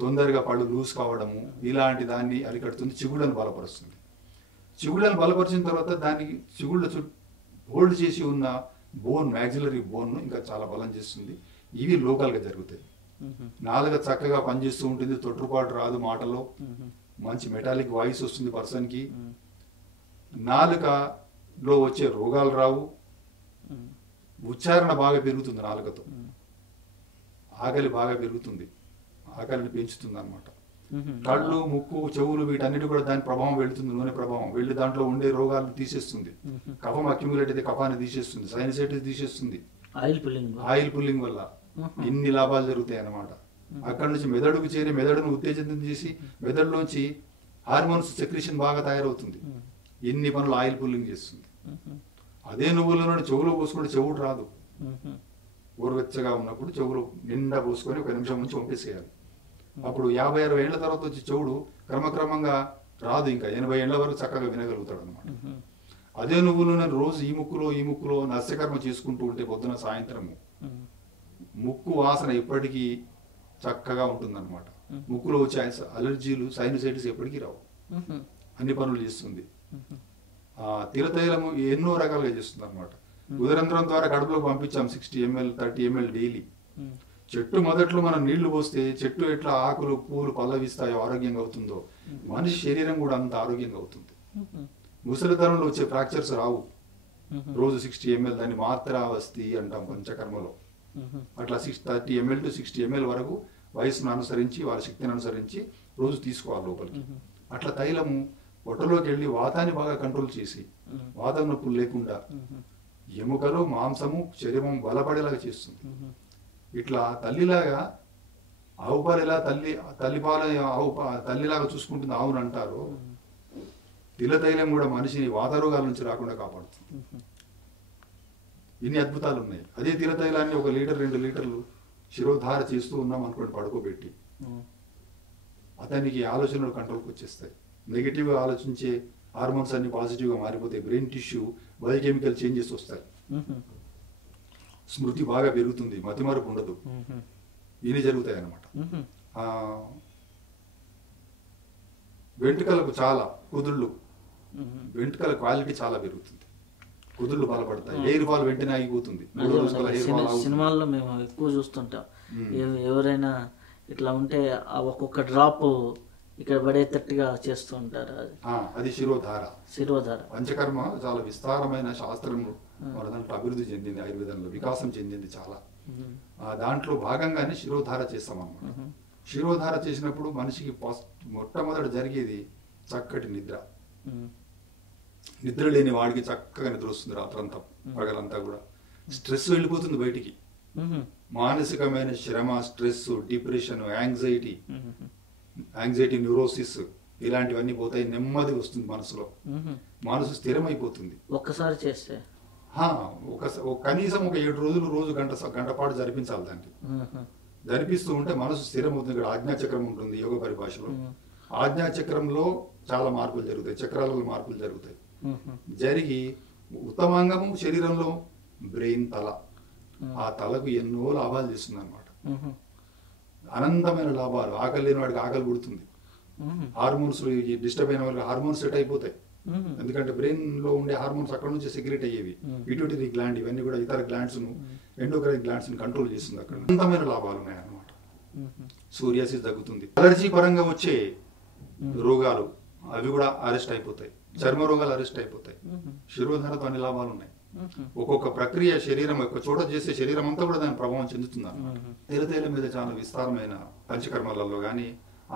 తొందరగా పళ్ళు లూజ్ కావడము, ఇలాంటి దాన్ని అరికడుతుంది. చిగుళ్ళను బలపరుస్తుంది. చిగుళ్ళను బలపరిచిన తర్వాత దానికి చిగుళ్ళ చుట్టూ హోల్డ్ చేసి ఉన్న బోన్, మ్యాక్సిలరీ బోన్ ఇంకా చాలా బలం చేస్తుంది. ఇవి లోకల్గా జరుగుతాయి. నాలుక చక్కగా పనిచేస్తూ ఉంటుంది, తొట్టుపాటు రాదు, మాటలో మంచి మెటాలిక్ వాయిస్ వస్తుంది పర్సన్కి. నాలుకలో వచ్చే రోగాలు రావు, ఉచ్చారణ బాగా పెరుగుతుంది నాలుకతో, ఆకలి బాగా పెరుగుతుంది, ఆకలిని పెంచుతుంది అనమాట. కళ్ళు, ముక్కు, చెవులు వీటన్నిటి కూడా దాని ప్రభావం వెళుతుంది, నూనె ప్రభావం వెళ్ళి దాంట్లో ఉండే రోగాలు తీసేస్తుంది. కఫం అక్యుములేట్ అయితే కఫాన్ని తీసేస్తుంది, సైనసైటిస్ తీసేస్తుంది ఆయిల్ పుల్లింగ్ వల్ల. ఇన్ని లాభాలు జరుగుతాయి అన్నమాట. అక్కడ నుంచి మెదడుకు చేరి మెదడును ఉత్తేజితం చేసి మెదడులోంచి హార్మోన్స్ సెక్రీషన్ బాగా తయారవుతుంది. ఇన్ని పనులు ఆయిల్ పుల్లింగ్ చేస్తుంది. అదే నువ్వుల నూనె చెవులో పోసుకుంటే చెవుడు రాదు. గోరువెచ్చగా ఉన్నప్పుడు చెవులు నిండా పోసుకొని 1 నిమిషం నుంచి పంపేసేయాలి. అప్పుడు 50-60 ఏళ్ల తర్వాత వచ్చి చెవుడు క్రమక్రమంగా రాదు, ఇంకా 80 ఏళ్ల వరకు చక్కగా వినగలుగుతాడు అనమాట. అదే నువ్వులు నూనె రోజు ఈ ముక్కులో నస్యకర్మ చేసుకుంటూ ఉంటే పొద్దున సాయంత్రము ముక్కు వాసన ఎప్పటికీ చక్కగా ఉంటుందన్నమాట. ముక్కులో వచ్చే అలర్జీలు, సైనసైటిస్ ఎప్పటికీ రావు. అన్ని పనులు చేస్తుంది. తిలతైలము ఎన్నో రకాలుగా చేస్తుంది అనమాట. ఉదరంధ్రం ద్వారా కడుపులోకి పంపించాం 60 ml 30 ml డైలీ. చెట్టు మొదట్లో మనం నీళ్లు పోస్తే చెట్టు ఎట్లా ఆకులు పూలు పల్లవిస్తాయో ఆరోగ్యంగా అవుతుందో మనిషి శరీరం కూడా అంత ఆరోగ్యంగా అవుతుంది. ముసలితనంలో వచ్చే ఫ్రాక్చర్స్ రావు. రోజు 60 ml, దాన్ని మాత్రావస్థి అంటాం పంచకర్మలో. అట్లా 30 ml to 60 ml వరకు వయసును అనుసరించి వాళ్ళ శక్తిని అనుసరించి రోజు తీసుకోవాలి లోపలికి. అట్లా తైలము పొట్టలోకి వెళ్ళి వాతాన్ని బాగా కంట్రోల్ చేసి వాతం నొప్పులు లేకుండా ఎముకలు, మాంసము, శరీరం బలపడేలాగా చేస్తుంది. ఇట్లా తల్లిలాగా ఆవు పాలు ఎలా తల్లిపాల తల్లిలాగా చూసుకుంటుంది ఆవును అంటారు, తిలతైలం కూడా మనిషిని వాతరోగాల నుంచి రాకుండా కాపాడుతుంది. ఇన్ని అద్భుతాలు ఉన్నాయి. అదే తిలతైలాన్ని 1 లీటర్ 2 లీటర్లు శిరోధార చేస్తూ ఉన్నాం అనుకోండి, పడుకోబెట్టి, అతనికి ఆలోచనలు కంట్రోల్కి వచ్చేస్తాయి. నెగిటివ్గా ఆలోచించే హార్మోన్స్ అన్ని పాజిటివ్గా మారిపోతాయి. బ్రెయిన్ టిష్యూ బయోకెమికల్ చేంజెస్ వస్తాయి. స్మృతి బాగా పెరుగుతుంది, మతిమరుపు ఉండదు. ఇన్ని జరుగుతాయి అన్నమాట. వెంట్రుకలకు చాలా కుదుళ్ళు, వెంట్రుకల క్వాలిటీ చాలా పెరుగుతుంది, కుదుళ్ళు బలపడతాయి. హెయిర్ ఫాల్ వెంటనే ఆగిపోతుంది. సినిమాల్లో మేము ఎక్కువ చూస్తుంటాం, ఎవరైనా ఇట్లా ఉంటే ఒక్కొక్క డ్రాప్ ఇక్కడ పడేటట్టుగా చేస్తూ ఉంటారు. అది శిరోధార. పంచకర్మ చాలా విస్తారమైన శాస్త్రం మన దాంట్లో అభివృద్ధి చెందింది, ఆయుర్వేదంలో వికాసం చెందింది చాలా. దాంట్లో భాగంగానే శిరోధార చేస్తాం అన్నమాట. శిరోధార చేసినప్పుడు మనిషికి మొట్టమొదటి జరిగేది చక్కటి నిద్ర. నిద్ర లేని వాడికి చక్కగా నిద్ర వస్తుంది రాత్రంతా, పగలంతా కూడా. స్ట్రెస్ వెళ్ళిపోతుంది బయటికి. మానసికమైన శ్రమ, స్ట్రెస్, డిప్రెషన్, యాంగ్జైటీ, న్యూరోసిస్ ఇలాంటివన్నీ పోతాయి. నెమ్మది వస్తుంది మనసులో, మనసు స్థిరమైపోతుంది. ఒక్కసారి చేస్తే కనీసం 7 రోజులు రోజు గంట పాటు జరిపించాలి. దాన్ని జరిపిస్తూ ఉంటే మనసు స్థిరమవుతుంది. ఇక్కడ ఆజ్ఞాచక్రం ఉంటుంది యోగ పరిభాషలో. ఆజ్ఞాచక్రంలో చాలా మార్పులు జరుగుతాయి, చక్రాలలో మార్పులు జరుగుతాయి. జరిగి ఉత్తమాంగము శరీరంలో బ్రెయిన్, తల. ఆ తలకు ఎన్నో లాభాలు చేస్తుంది అనమాట. అనంతమైన లాభాలు. ఆకలి లేని వాడికి ఆకలి పుడుతుంది. హార్మోన్స్ డిస్టర్బ్ అయిన వాళ్ళకి హార్మోన్స్ సెట్ అయిపోతాయి. ఎందుకంటే బ్రెయిన్ లో ఉండే హార్మోన్స్ అక్కడ నుంచి సెక్రెట్ అయ్యేవి. పిట్యూటరీ గ్లాండ్ ఇవన్నీ కూడా ఇతర గ్లాండ్స్ ను, ఎండోక్రైన్ గ్లాండ్స్ ని కంట్రోల్ చేస్తుంది. అక్కడ అనంతమైన లాభాలు ఉన్నాయి అన్నమాట. సోరియాసిస్ తగ్గుతుంది. అలర్జీ పరంగా వచ్చే రోగాలు అవి కూడా అరెస్ట్ అయిపోతాయి. చర్మ రోగాలు అరెస్ట్ అయిపోతాయి. శిరోధారతో అన్ని లాభాలు ఉన్నాయి. ఒక్కొక్క ప్రక్రియ శరీరం ఒక చోట చేసే శరీరం అంతా కూడా దాని ప్రభావం చెందుతుంది. తిలతైలం మీద చాలా విస్తారమైన పంచకర్మలలో కానీ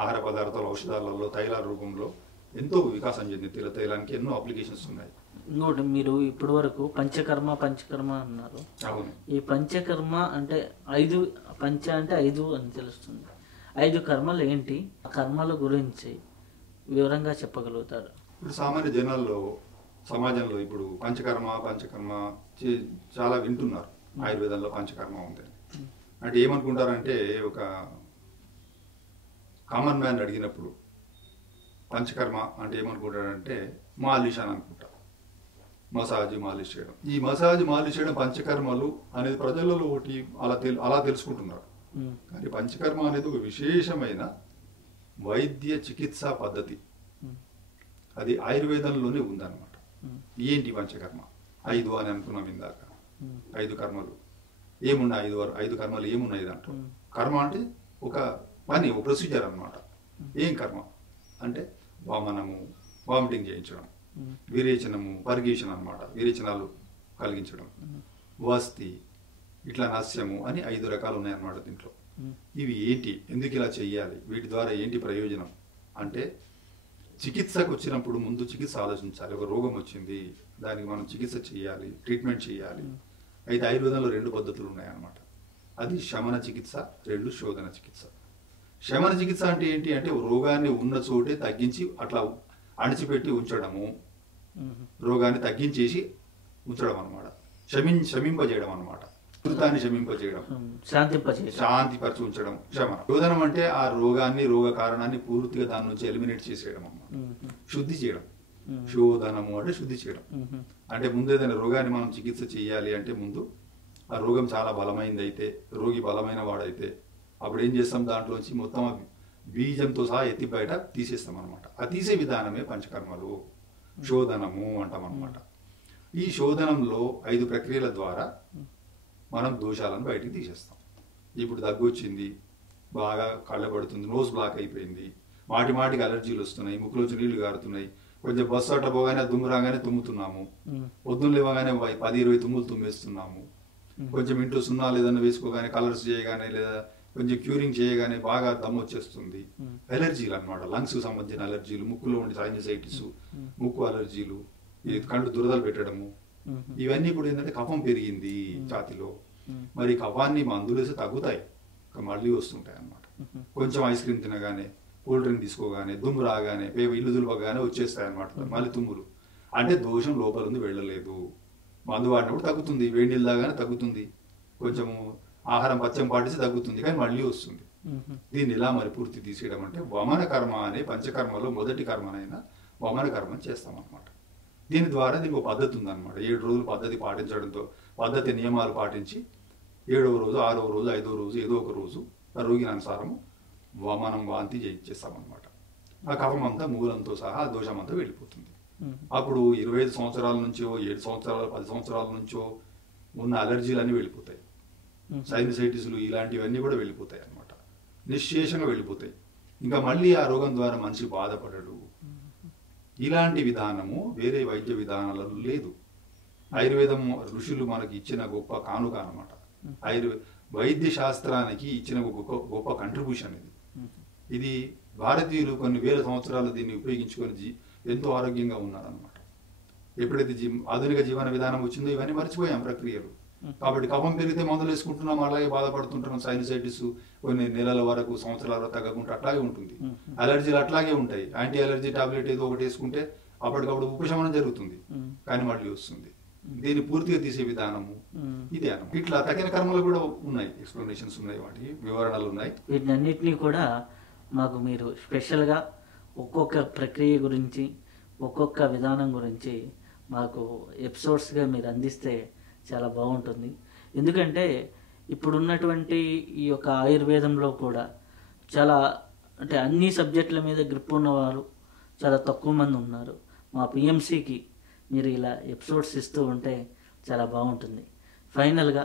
ఆహార పదార్థాలు, ఔషధాలలో, తైలాల రూపంలో ఎంతో వికాసం చెందింది. తిలతైలానికి ఎన్నో అప్లికేషన్స్ ఉన్నాయి. ఇంకోటి, మీరు ఇప్పటి వరకు పంచకర్మ అన్నారు. అవును. ఈ పంచకర్మ అంటే 5 పంచ అంటే 5 అని తెలుస్తుంది. 5 కర్మలు ఏంటి? ఆ కర్మల గురించి వివరంగా చెప్పగలుగుతారు? ఇప్పుడు సామాన్య జనాల్లో, సమాజంలో ఇప్పుడు పంచకర్మ చాలా వింటున్నారు. ఆయుర్వేదంలో పంచకర్మ ఉంది అంటే ఏమనుకుంటారంటే, ఒక కామన్ మ్యాన్ అడిగినప్పుడు పంచకర్మ అంటే ఏమనుకుంటాడంటే మాలిష్ అని అనుకుంటారు. మసాజ్, మాలిష్ చేయడం. ఈ మసాజ్, మాలిష్ చేయడం పంచకర్మలు అనేది ప్రజలలో ఒకటి అలా తెలుసుకుంటున్నారు. కానీ పంచకర్మ అనేది ఒక విశేషమైన వైద్య చికిత్సా పద్ధతి. అది ఆయుర్వేదంలోనే ఉందన్నమాట. ఏంటి పంచకర్మ? 5 అని అనుకున్నాం ఇందాక. 5 కర్మలు ఏమున్నాయి? 5 కర్మలు ఏమున్నాయి దాంట్లో? కర్మ అంటే ఒక పని, ఒక ప్రొసీజర్ అన్నమాట. ఏం కర్మ అంటే వామనము, వామిటింగ్ చేయించడం, విరేచనము, పర్గేషన్ అన్నమాట, విరేచనాలు కలిగించడం, వస్తి, ఇట్లా నస్యము అని 5 రకాలు ఉన్నాయన్నమాట దీంట్లో. ఇవి ఏంటి, ఎందుకు ఇలా చెయ్యాలి, వీటి ద్వారా ఏంటి ప్రయోజనం అంటే, చికిత్సకు వచ్చినప్పుడు ముందు చికిత్స ఆలోచించాలి. ఒక రోగం వచ్చింది, దానికి మనం చికిత్స చేయాలి, ట్రీట్మెంట్ చేయాలి. అయితే ఆయుర్వేదంలో 2 పద్ధతులు ఉన్నాయన్నమాట. అది శమన చికిత్స, 2 శోధన చికిత్స. శమన చికిత్స అంటే ఏంటి అంటే, రోగాన్ని ఉన్న చోటే తగ్గించి అట్లా అణిచిపెట్టి ఉంచడము, రోగాన్ని తగ్గించేసి ఉంచడం అనమాట. శమింపజేయడం అనమాట. కృతాన్ని శమింపజేయడం, శాంతిపరిచి ఉంచడం శమనం. శోధనం అంటే ఆ రోగాన్ని, రోగ కారణాన్ని పూర్తిగా దాని నుంచి ఎలిమినేట్ చేసేయడం అన్నమాట. శుద్ధి చేయడం. శోధనము అంటే శుద్ధి చేయడం. అంటే ముందు ఏదైనా రోగాన్ని మనం చికిత్స చేయాలి అంటే, ముందు ఆ రోగం చాలా బలమైంది అయితే, రోగి బలమైన వాడైతే, అప్పుడు ఏం చేస్తాం, దాంట్లోంచి మొత్తం బీజంతో సహా ఎత్తి బయట తీసేస్తాం అనమాట. ఆ తీసే విధానమే పంచకర్మలు, శోధనము అంటాం అనమాట. ఈ శోధనంలో 5 ప్రక్రియల ద్వారా మనం దోషాలను బయటికి తీసేస్తాం. ఇప్పుడు దగ్గు వచ్చింది, బాగా కళ్ళబడుతుంది, నోస్ బ్లాక్ అయిపోయింది, మాటికి అలర్జీలు వస్తున్నాయి, ముక్కులోంచి నీళ్లు గారుతున్నాయి, కొంచెం బస్సు అట్ట పోగానే దుమ్ము రాగానే తుమ్ముతున్నాము, పొద్దున్న లేవగానే 10-20 తుమ్ములు తుమ్మేస్తున్నాము, కొంచెం ఇంట్లో సున్నాలు ఏదైనా వేసుకోగానే, కలర్స్ చేయగానే, లేదా కొంచెం క్యూరింగ్ చేయగానే బాగా దమ్ము వచ్చేస్తుంది. అలర్జీలు అనమాట, లంగ్స్ కు సంబంధించిన అలర్జీలు, ముక్కులో ఉండే సైనసైటిస్, ముక్కు అలర్జీలు, కళ్ళు దురదలు పెట్టడము, ఇవన్నీ కూడా ఏంటంటే కఫం పెరిగింది ఛాతిలో. మరి కఫాన్ని మందులు వేసి తగ్గుతాయి, మళ్ళీ వస్తుంటాయి అన్నమాట. కొంచెం ఐస్ క్రీమ్ తినగానే, కూల్ డ్రింక్ తీసుకోగానే, దుమ్ము రాగానే, ఇల్లు దులపగానే వచ్చేస్తాయి అన్నమాట మళ్ళీ తుమ్ములు. అంటే దోషం లోపల ఉంది, వెళ్ళలేదు. మందు వాడినప్పుడు తగ్గుతుంది, వేడి నీళ్ళు తాగానే తగ్గుతుంది, కొంచెము ఆహారం పచ్చం పాటిస్తే తగ్గుతుంది, కానీ మళ్ళీ వస్తుంది. దీన్ని ఇలా మరి పూర్తి తీసేయడం అంటే, వమన కర్మ అనే పంచకర్మలో మొదటి కర్మనైనా వమన కర్మని చేస్తాం అన్నమాట. దీని ద్వారా దీనికి ఒక పద్ధతి ఉందన్నమాట. 7 రోజులు పద్ధతి పాటించడంతో, పద్ధతి నియమాలు పాటించి 7వ రోజు, 6వ రోజు, 5వ రోజు, ఏదో ఒక రోజు ఆ రోగిని అనుసారము మనం వాంతి చేయిచ్చేస్తామన్నమాట. ఆ కఫం అంతా మూలంతో సహా ఆ దోషం అంతా వెళ్ళిపోతుంది. అప్పుడు 25 సంవత్సరాల నుంచో, 7 సంవత్సరాలు, 10 సంవత్సరాల నుంచో ఉన్న అలర్జీలన్నీ వెళ్ళిపోతాయి. సైనసైటిస్లు ఇలాంటివన్నీ కూడా వెళ్ళిపోతాయి అన్నమాట. నిశ్శేషంగా వెళ్ళిపోతాయి. ఇంకా మళ్ళీ ఆ రోగం ద్వారా మనిషి బాధపడడు. ఇలాంటి విధానము వేరే వైద్య విధానాలలో లేదు. ఆయుర్వేదం ఋషులు మనకి ఇచ్చిన గొప్ప కానుక అన్నమాట. వైద్య శాస్త్రానికి ఇచ్చిన గొప్ప కంట్రిబ్యూషన్ ఇది. ఇది భారతీయులు కొన్ని వేల సంవత్సరాలు దీన్ని ఉపయోగించుకొని ఎంతో ఆరోగ్యంగా ఉన్నారన్నమాట. ఎప్పుడైతే ఆధునిక జీవన విధానం వచ్చిందో ఇవన్నీ మర్చిపోయాం ప్రక్రియలు. కాబట్టి కఫం పెరిగితే మందులు వేసుకుంటున్నాం, అలాగే బాధపడుతుంటున్నాం. సైనసైటిస్ కొన్ని నెలల వరకు, సంవత్సరాల వరకు తగ్గకుండా అట్లాగే ఉంటుంది. అలర్జీలు అట్లాగే ఉంటాయి. యాంటీ అలర్జీ టాబ్లెట్ ఏదో ఒకటి వేసుకుంటే అప్పటికప్పుడు ఉపశమనం జరుగుతుంది, కానీ మళ్ళీ వస్తుంది. దీన్ని పూర్తిగా తీసే విధానము ఇది అన్నమాట. ఇట్లా తగిన కర్మలు కూడా ఉన్నాయి, ఎక్స్ప్లెనేషన్స్ ఉన్నాయి, వాటికి వివరణలు ఉన్నాయి. వీటన్నిటినీ కూడా మాకు మీరు స్పెషల్గా ఒక్కొక్క ప్రక్రియ గురించి, ఒక్కొక్క విధానం గురించి మాకు ఎపిసోడ్స్గా మీరు అందిస్తే చాలా బాగుంటుంది. ఎందుకంటే ఇప్పుడున్నటువంటి ఈ యొక్క ఆయుర్వేదంలో కూడా చాలా, అంటే అన్ని సబ్జెక్టుల మీద గ్రిప్ ఉన్నవారు చాలా తక్కువ మంది ఉన్నారు. మా పిఎంసికి మీరు ఇలా ఎపిసోడ్స్ ఇస్తూ ఉంటే చాలా బాగుంటుంది. ఫైనల్గా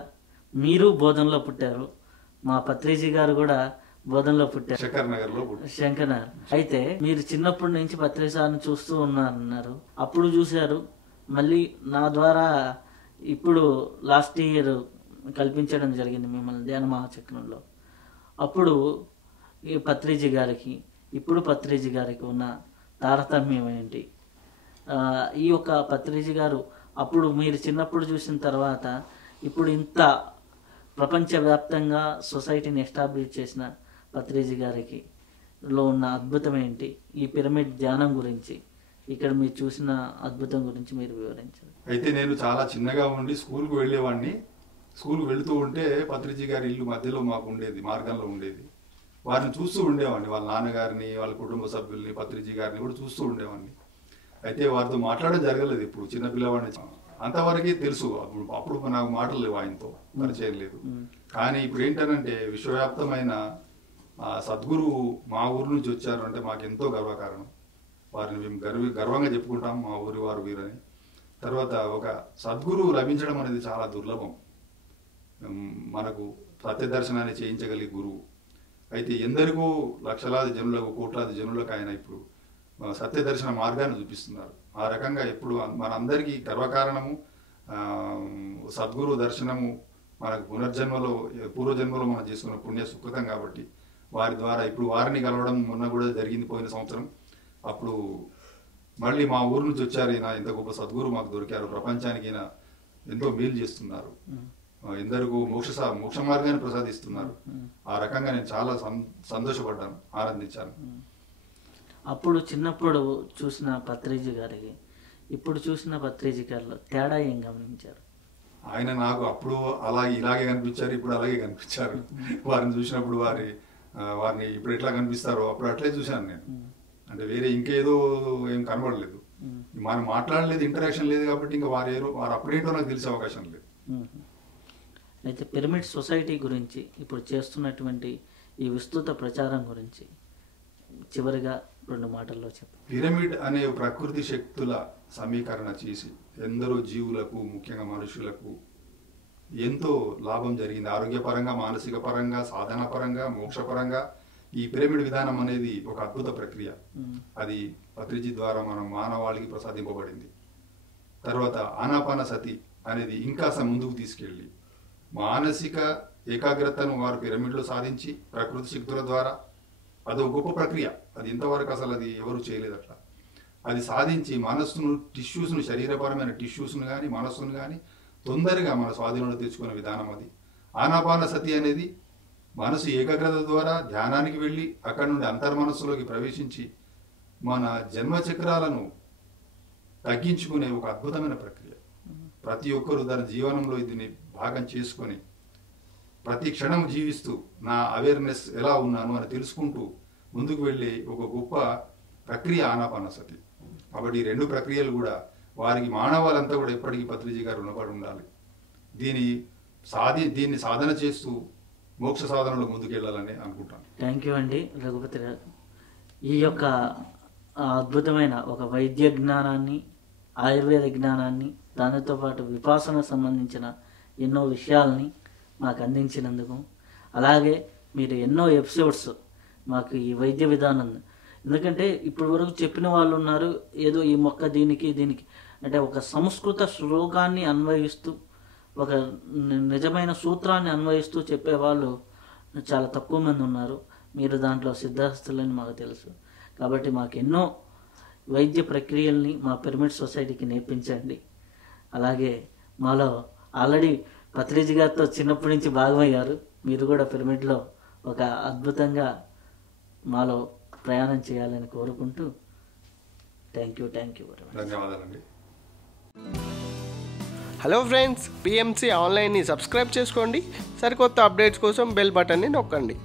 మీరు బోధనలో పుట్టారు, మా పత్రిజీ గారు కూడా బోధనలో పుట్టారు, శంకర్ నగర్. అయితే మీరు చిన్నప్పటి నుంచి పత్రిజీ సార్ని చూస్తూ ఉన్నారన్నారు, అప్పుడు చూశారు. మళ్ళీ నా ద్వారా ఇప్పుడు లాస్ట్ ఇయర్ కల్పించడం జరిగింది మిమ్మల్ని ధ్యాన మహాచక్రంలో. అప్పుడు ఈ పత్రిజీ గారికి ఇప్పుడు పత్రిజీ గారికి ఉన్న తారతమ్యం ఏంటి? ఈ యొక్క పత్రిజీ గారు అప్పుడు మీరు చిన్నప్పుడు చూసిన తర్వాత ఇప్పుడు ఇంత ప్రపంచవ్యాప్తంగా సొసైటీని ఎస్టాబ్లిష్ చేసిన పత్రిజీ గారికి లో ఉన్న అద్భుతం ఏంటి? ఈ పిరమిడ్ ధ్యానం గురించి, ఇక్కడ మీరు చూసిన అద్భుతం గురించి మీరు వివరించారు. అయితే నేను చాలా చిన్నగా ఉండి స్కూల్కి వెళ్ళేవాడిని. స్కూల్కి వెళుతూ ఉంటే పత్రిజీ గారి ఇల్లు మధ్యలో మాకు ఉండేది, మార్గంలో ఉండేది. వారిని చూస్తూ ఉండేవాడిని, వాళ్ళ నాన్నగారిని, వాళ్ళ కుటుంబ సభ్యుల్ని, పత్రిజీ గారిని కూడా చూస్తూ ఉండేవాడిని. అయితే వారితో మాట్లాడడం జరగలేదు. ఇప్పుడు చిన్నపిల్లవాడిని అంతవరకే తెలుసు. అప్పుడు నాకు మాటలు లేవు, ఆయనతో పరిచయం లేదు. కానీ ఇప్పుడు ఏంటనంటే విశ్వవ్యాప్తమైన సద్గురు మా ఊరు నుంచి వచ్చారు అంటే మాకు ఎంతో గర్వకారణం. వారిని మేము గర్వంగా చెప్పుకుంటాం, మా ఊరి వారు వీరని. తర్వాత ఒక సద్గురువు లభించడం అనేది చాలా దుర్లభం. మనకు సత్యదర్శనాన్ని చేయించగలిగే గురువు. అయితే ఎందరికో లక్షలాది జనులకు, కోట్లాది జనులకు ఆయన ఇప్పుడు సత్యదర్శన మార్గాన్ని చూపిస్తున్నారు. ఆ రకంగా ఇప్పుడు మన అందరికీ గర్వకారణము సద్గురు దర్శనము మనకు పునర్జన్మలో పూర్వజన్మలో మనం చేసుకున్న పుణ్య సుకృతం కాబట్టి వారి ద్వారా ఇప్పుడు వారిని కలవడం మొన్న కూడా జరిగింది పోయిన సంవత్సరం. అప్పుడు మళ్ళీ మా ఊరు నుంచి వచ్చారు, ఈయన ఎంత గొప్ప సద్గురు మాకు దొరికారు, ప్రపంచానికి ఈయన ఎంతో మేలు చేస్తున్నారు, ఎందరికూ మోక్ష మార్గాన్ని ప్రసాదిస్తున్నారు. ఆ రకంగా నేను చాలా సంతోషపడ్డాను, ఆనందించాను. అప్పుడు చిన్నప్పుడు చూసిన పత్రిజీ గారికి ఇప్పుడు చూసిన పత్రిజీ గారిలో తేడా ఏం గమనించారు? ఆయన నాకు అప్పుడు ఇలాగే కనిపించారు, ఇప్పుడు అలాగే కనిపించారు. వారిని చూసినప్పుడు వారిని ఇప్పుడు ఎట్లా కనిపిస్తారో అప్పుడు అట్లే చూశాను నేను. అంటే వేరే ఇంకేదో ఏం కనబడలేదు, మనం మాట్లాడలేదు, ఇంటరాక్షన్ లేదు కాబట్టి ఇంకా వారు అప్పుడేంటో నాకు తెలిసే అవకాశం లేదు. అయితే పిరమిడ్ సొసైటీ గురించి ఇప్పుడు చేస్తున్నటువంటి ఈ విస్తృత ప్రచారం గురించి చివరిగా 2 మాటల్లో చెప్పండి. పిరమిడ్ అనే ప్రకృతి శక్తుల సమీకరణ చేసి ఎందరో జీవులకు, ముఖ్యంగా మనుషులకు ఎంతో లాభం జరిగింది. ఆరోగ్యపరంగా, మానసిక పరంగా, సాధన పరంగా, మోక్షపరంగా ఈ పిరమిడ్ విధానం అనేది ఒక అద్భుత ప్రక్రియ. అది పత్రిజీ ద్వారా మనం మానవాళికి ప్రసాదింపబడింది. తర్వాత ఆనాపాన సతి అనేది ఇంకా ముందుకు తీసుకెళ్ళి మానసిక ఏకాగ్రతను వారు పిరమిడ్లో సాధించి ప్రకృతి శక్తుల ద్వారా అదొక గొప్ప ప్రక్రియ. అది ఇంతవరకు అసలు అది ఎవరు చేయలేదు. అట్లా అది సాధించి టిష్యూస్ను, శరీరపరమైన టిష్యూస్ను కానీ మనస్సును కానీ తొందరగా మన స్వాధీనంలో తెచ్చుకునే విధానం అది. ఆనాపాన సతి అనేది మనసు ఏకాగ్రత ద్వారా ధ్యానానికి వెళ్ళి అక్కడి నుండి అంతర్మనస్సులోకి ప్రవేశించి మన జన్మచక్రాలను తగ్గించుకునే ఒక అద్భుతమైన ప్రక్రియ. ప్రతి ఒక్కరూ దాని జీవనంలో దీన్ని భాగం చేసుకొని ప్రతి క్షణం జీవిస్తూ నా అవేర్నెస్ ఎలా ఉన్నాను అని తెలుసుకుంటూ ముందుకు వెళ్ళే ఒక గొప్ప ప్రక్రియ ఆనాపానసతి. కాబట్టి ఈ 2 ప్రక్రియలు కూడా వారికి మానవాళ్ళంతా కూడా ఎప్పటికీ పత్రిజీ గారు రుణపడి ఉండాలి. దీన్ని సాధన చేస్తూ మోక్ష సాధనలో ముందుకెళ్ళాలని అనుకుంటాను. థ్యాంక్ యూ అండి రఘుపతి గారు. ఈ యొక్క అద్భుతమైన ఒక వైద్య జ్ఞానాన్ని, ఆయుర్వేద జ్ఞానాన్ని, దానితో పాటు విపాసన సంబంధించిన ఎన్నో విషయాల్ని మాకు అందించినందుకు, అలాగే మీరు ఎన్నో ఎపిసోడ్స్ మాకు ఈ వైద్య విధానం, ఎందుకంటే ఇప్పటి వరకు చెప్పిన వాళ్ళు ఉన్నారు, ఏదో ఈ మొక్క దీనికి అంటే ఒక సంస్కృత శ్లోకాన్ని అన్వయిస్తూ, ఒక నిజమైన సూత్రాన్ని అన్వయిస్తూ చెప్పేవాళ్ళు చాలా తక్కువ మంది ఉన్నారు. మీరు దాంట్లో సిద్ధహస్తులని మాకు తెలుసు. కాబట్టి మాకు ఎన్నో వైద్య ప్రక్రియల్ని మా పిరమిడ్ సొసైటీకి నేర్పించండి. అలాగే మాలో ఆల్రెడీ పత్రిజీ గారితో చిన్నప్పటి నుంచి భాగమయ్యారు. మీరు కూడా పిరమిడ్లో ఒక అద్భుతంగా మాలో ప్రయాణం చేయాలని కోరుకుంటూ థ్యాంక్ యూ ధన్యవాదాలండి. హలో ఫ్రెండ్స్, పిఎంసి ఆన్లైన్ని సబ్స్క్రైబ్ చేసుకోండి. సరికొత్త అప్డేట్స్ కోసం బెల్ బటన్ని నొక్కండి.